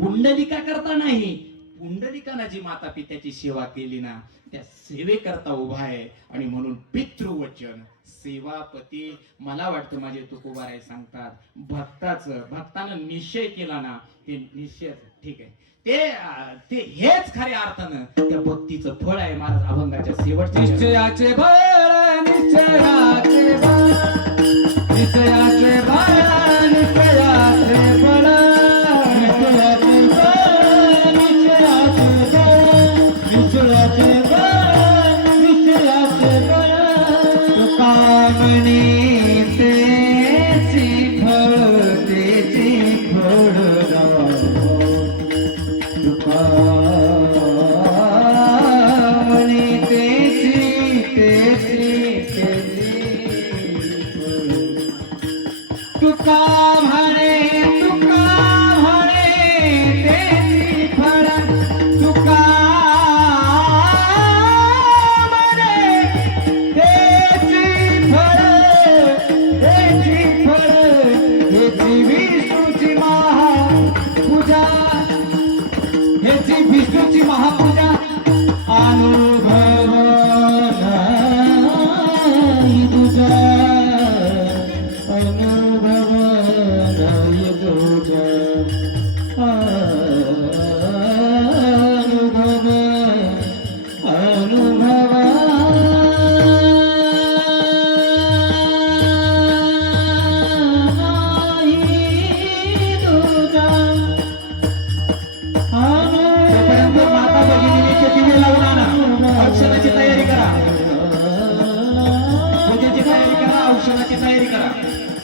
पुंडलिका करता नाही, पुंडलिकानं जी माता पित्याची सेवा केली ना त्या सेवेकरता उभा आहे. आणि म्हणून पितृवचन सेवापती. मला वाटतं माझे तुकोबाराय सांगतात भक्तानं निश्चय केला ना ते निश्चय ठीक आहे. ते हेच खऱ्या अर्थानं त्या भक्तीचं फळ आहे. महाराज अभंगाच्या शेवटच्या निश्चयाचे बळ, निश्चयाचे बळ, निश्चयाचे बळ, निश्चयाचे बळ, निश्चयाचे बळ, निश्चयाचे बळ, निश्चयाचे बळ. तुका म्हणे तेची फळ तुका म्हणे तुका म्हणे तेची फळ तुका म्हणे तेची फळ हेची विष्णूची महापूजा, हेची विष्णूची महापूजा अनुभव नाही तुझा, अनुभव नाही तुझा. औषधाची तयारी करा, पूजेची तयारी करा, औषधाची तयारी करा.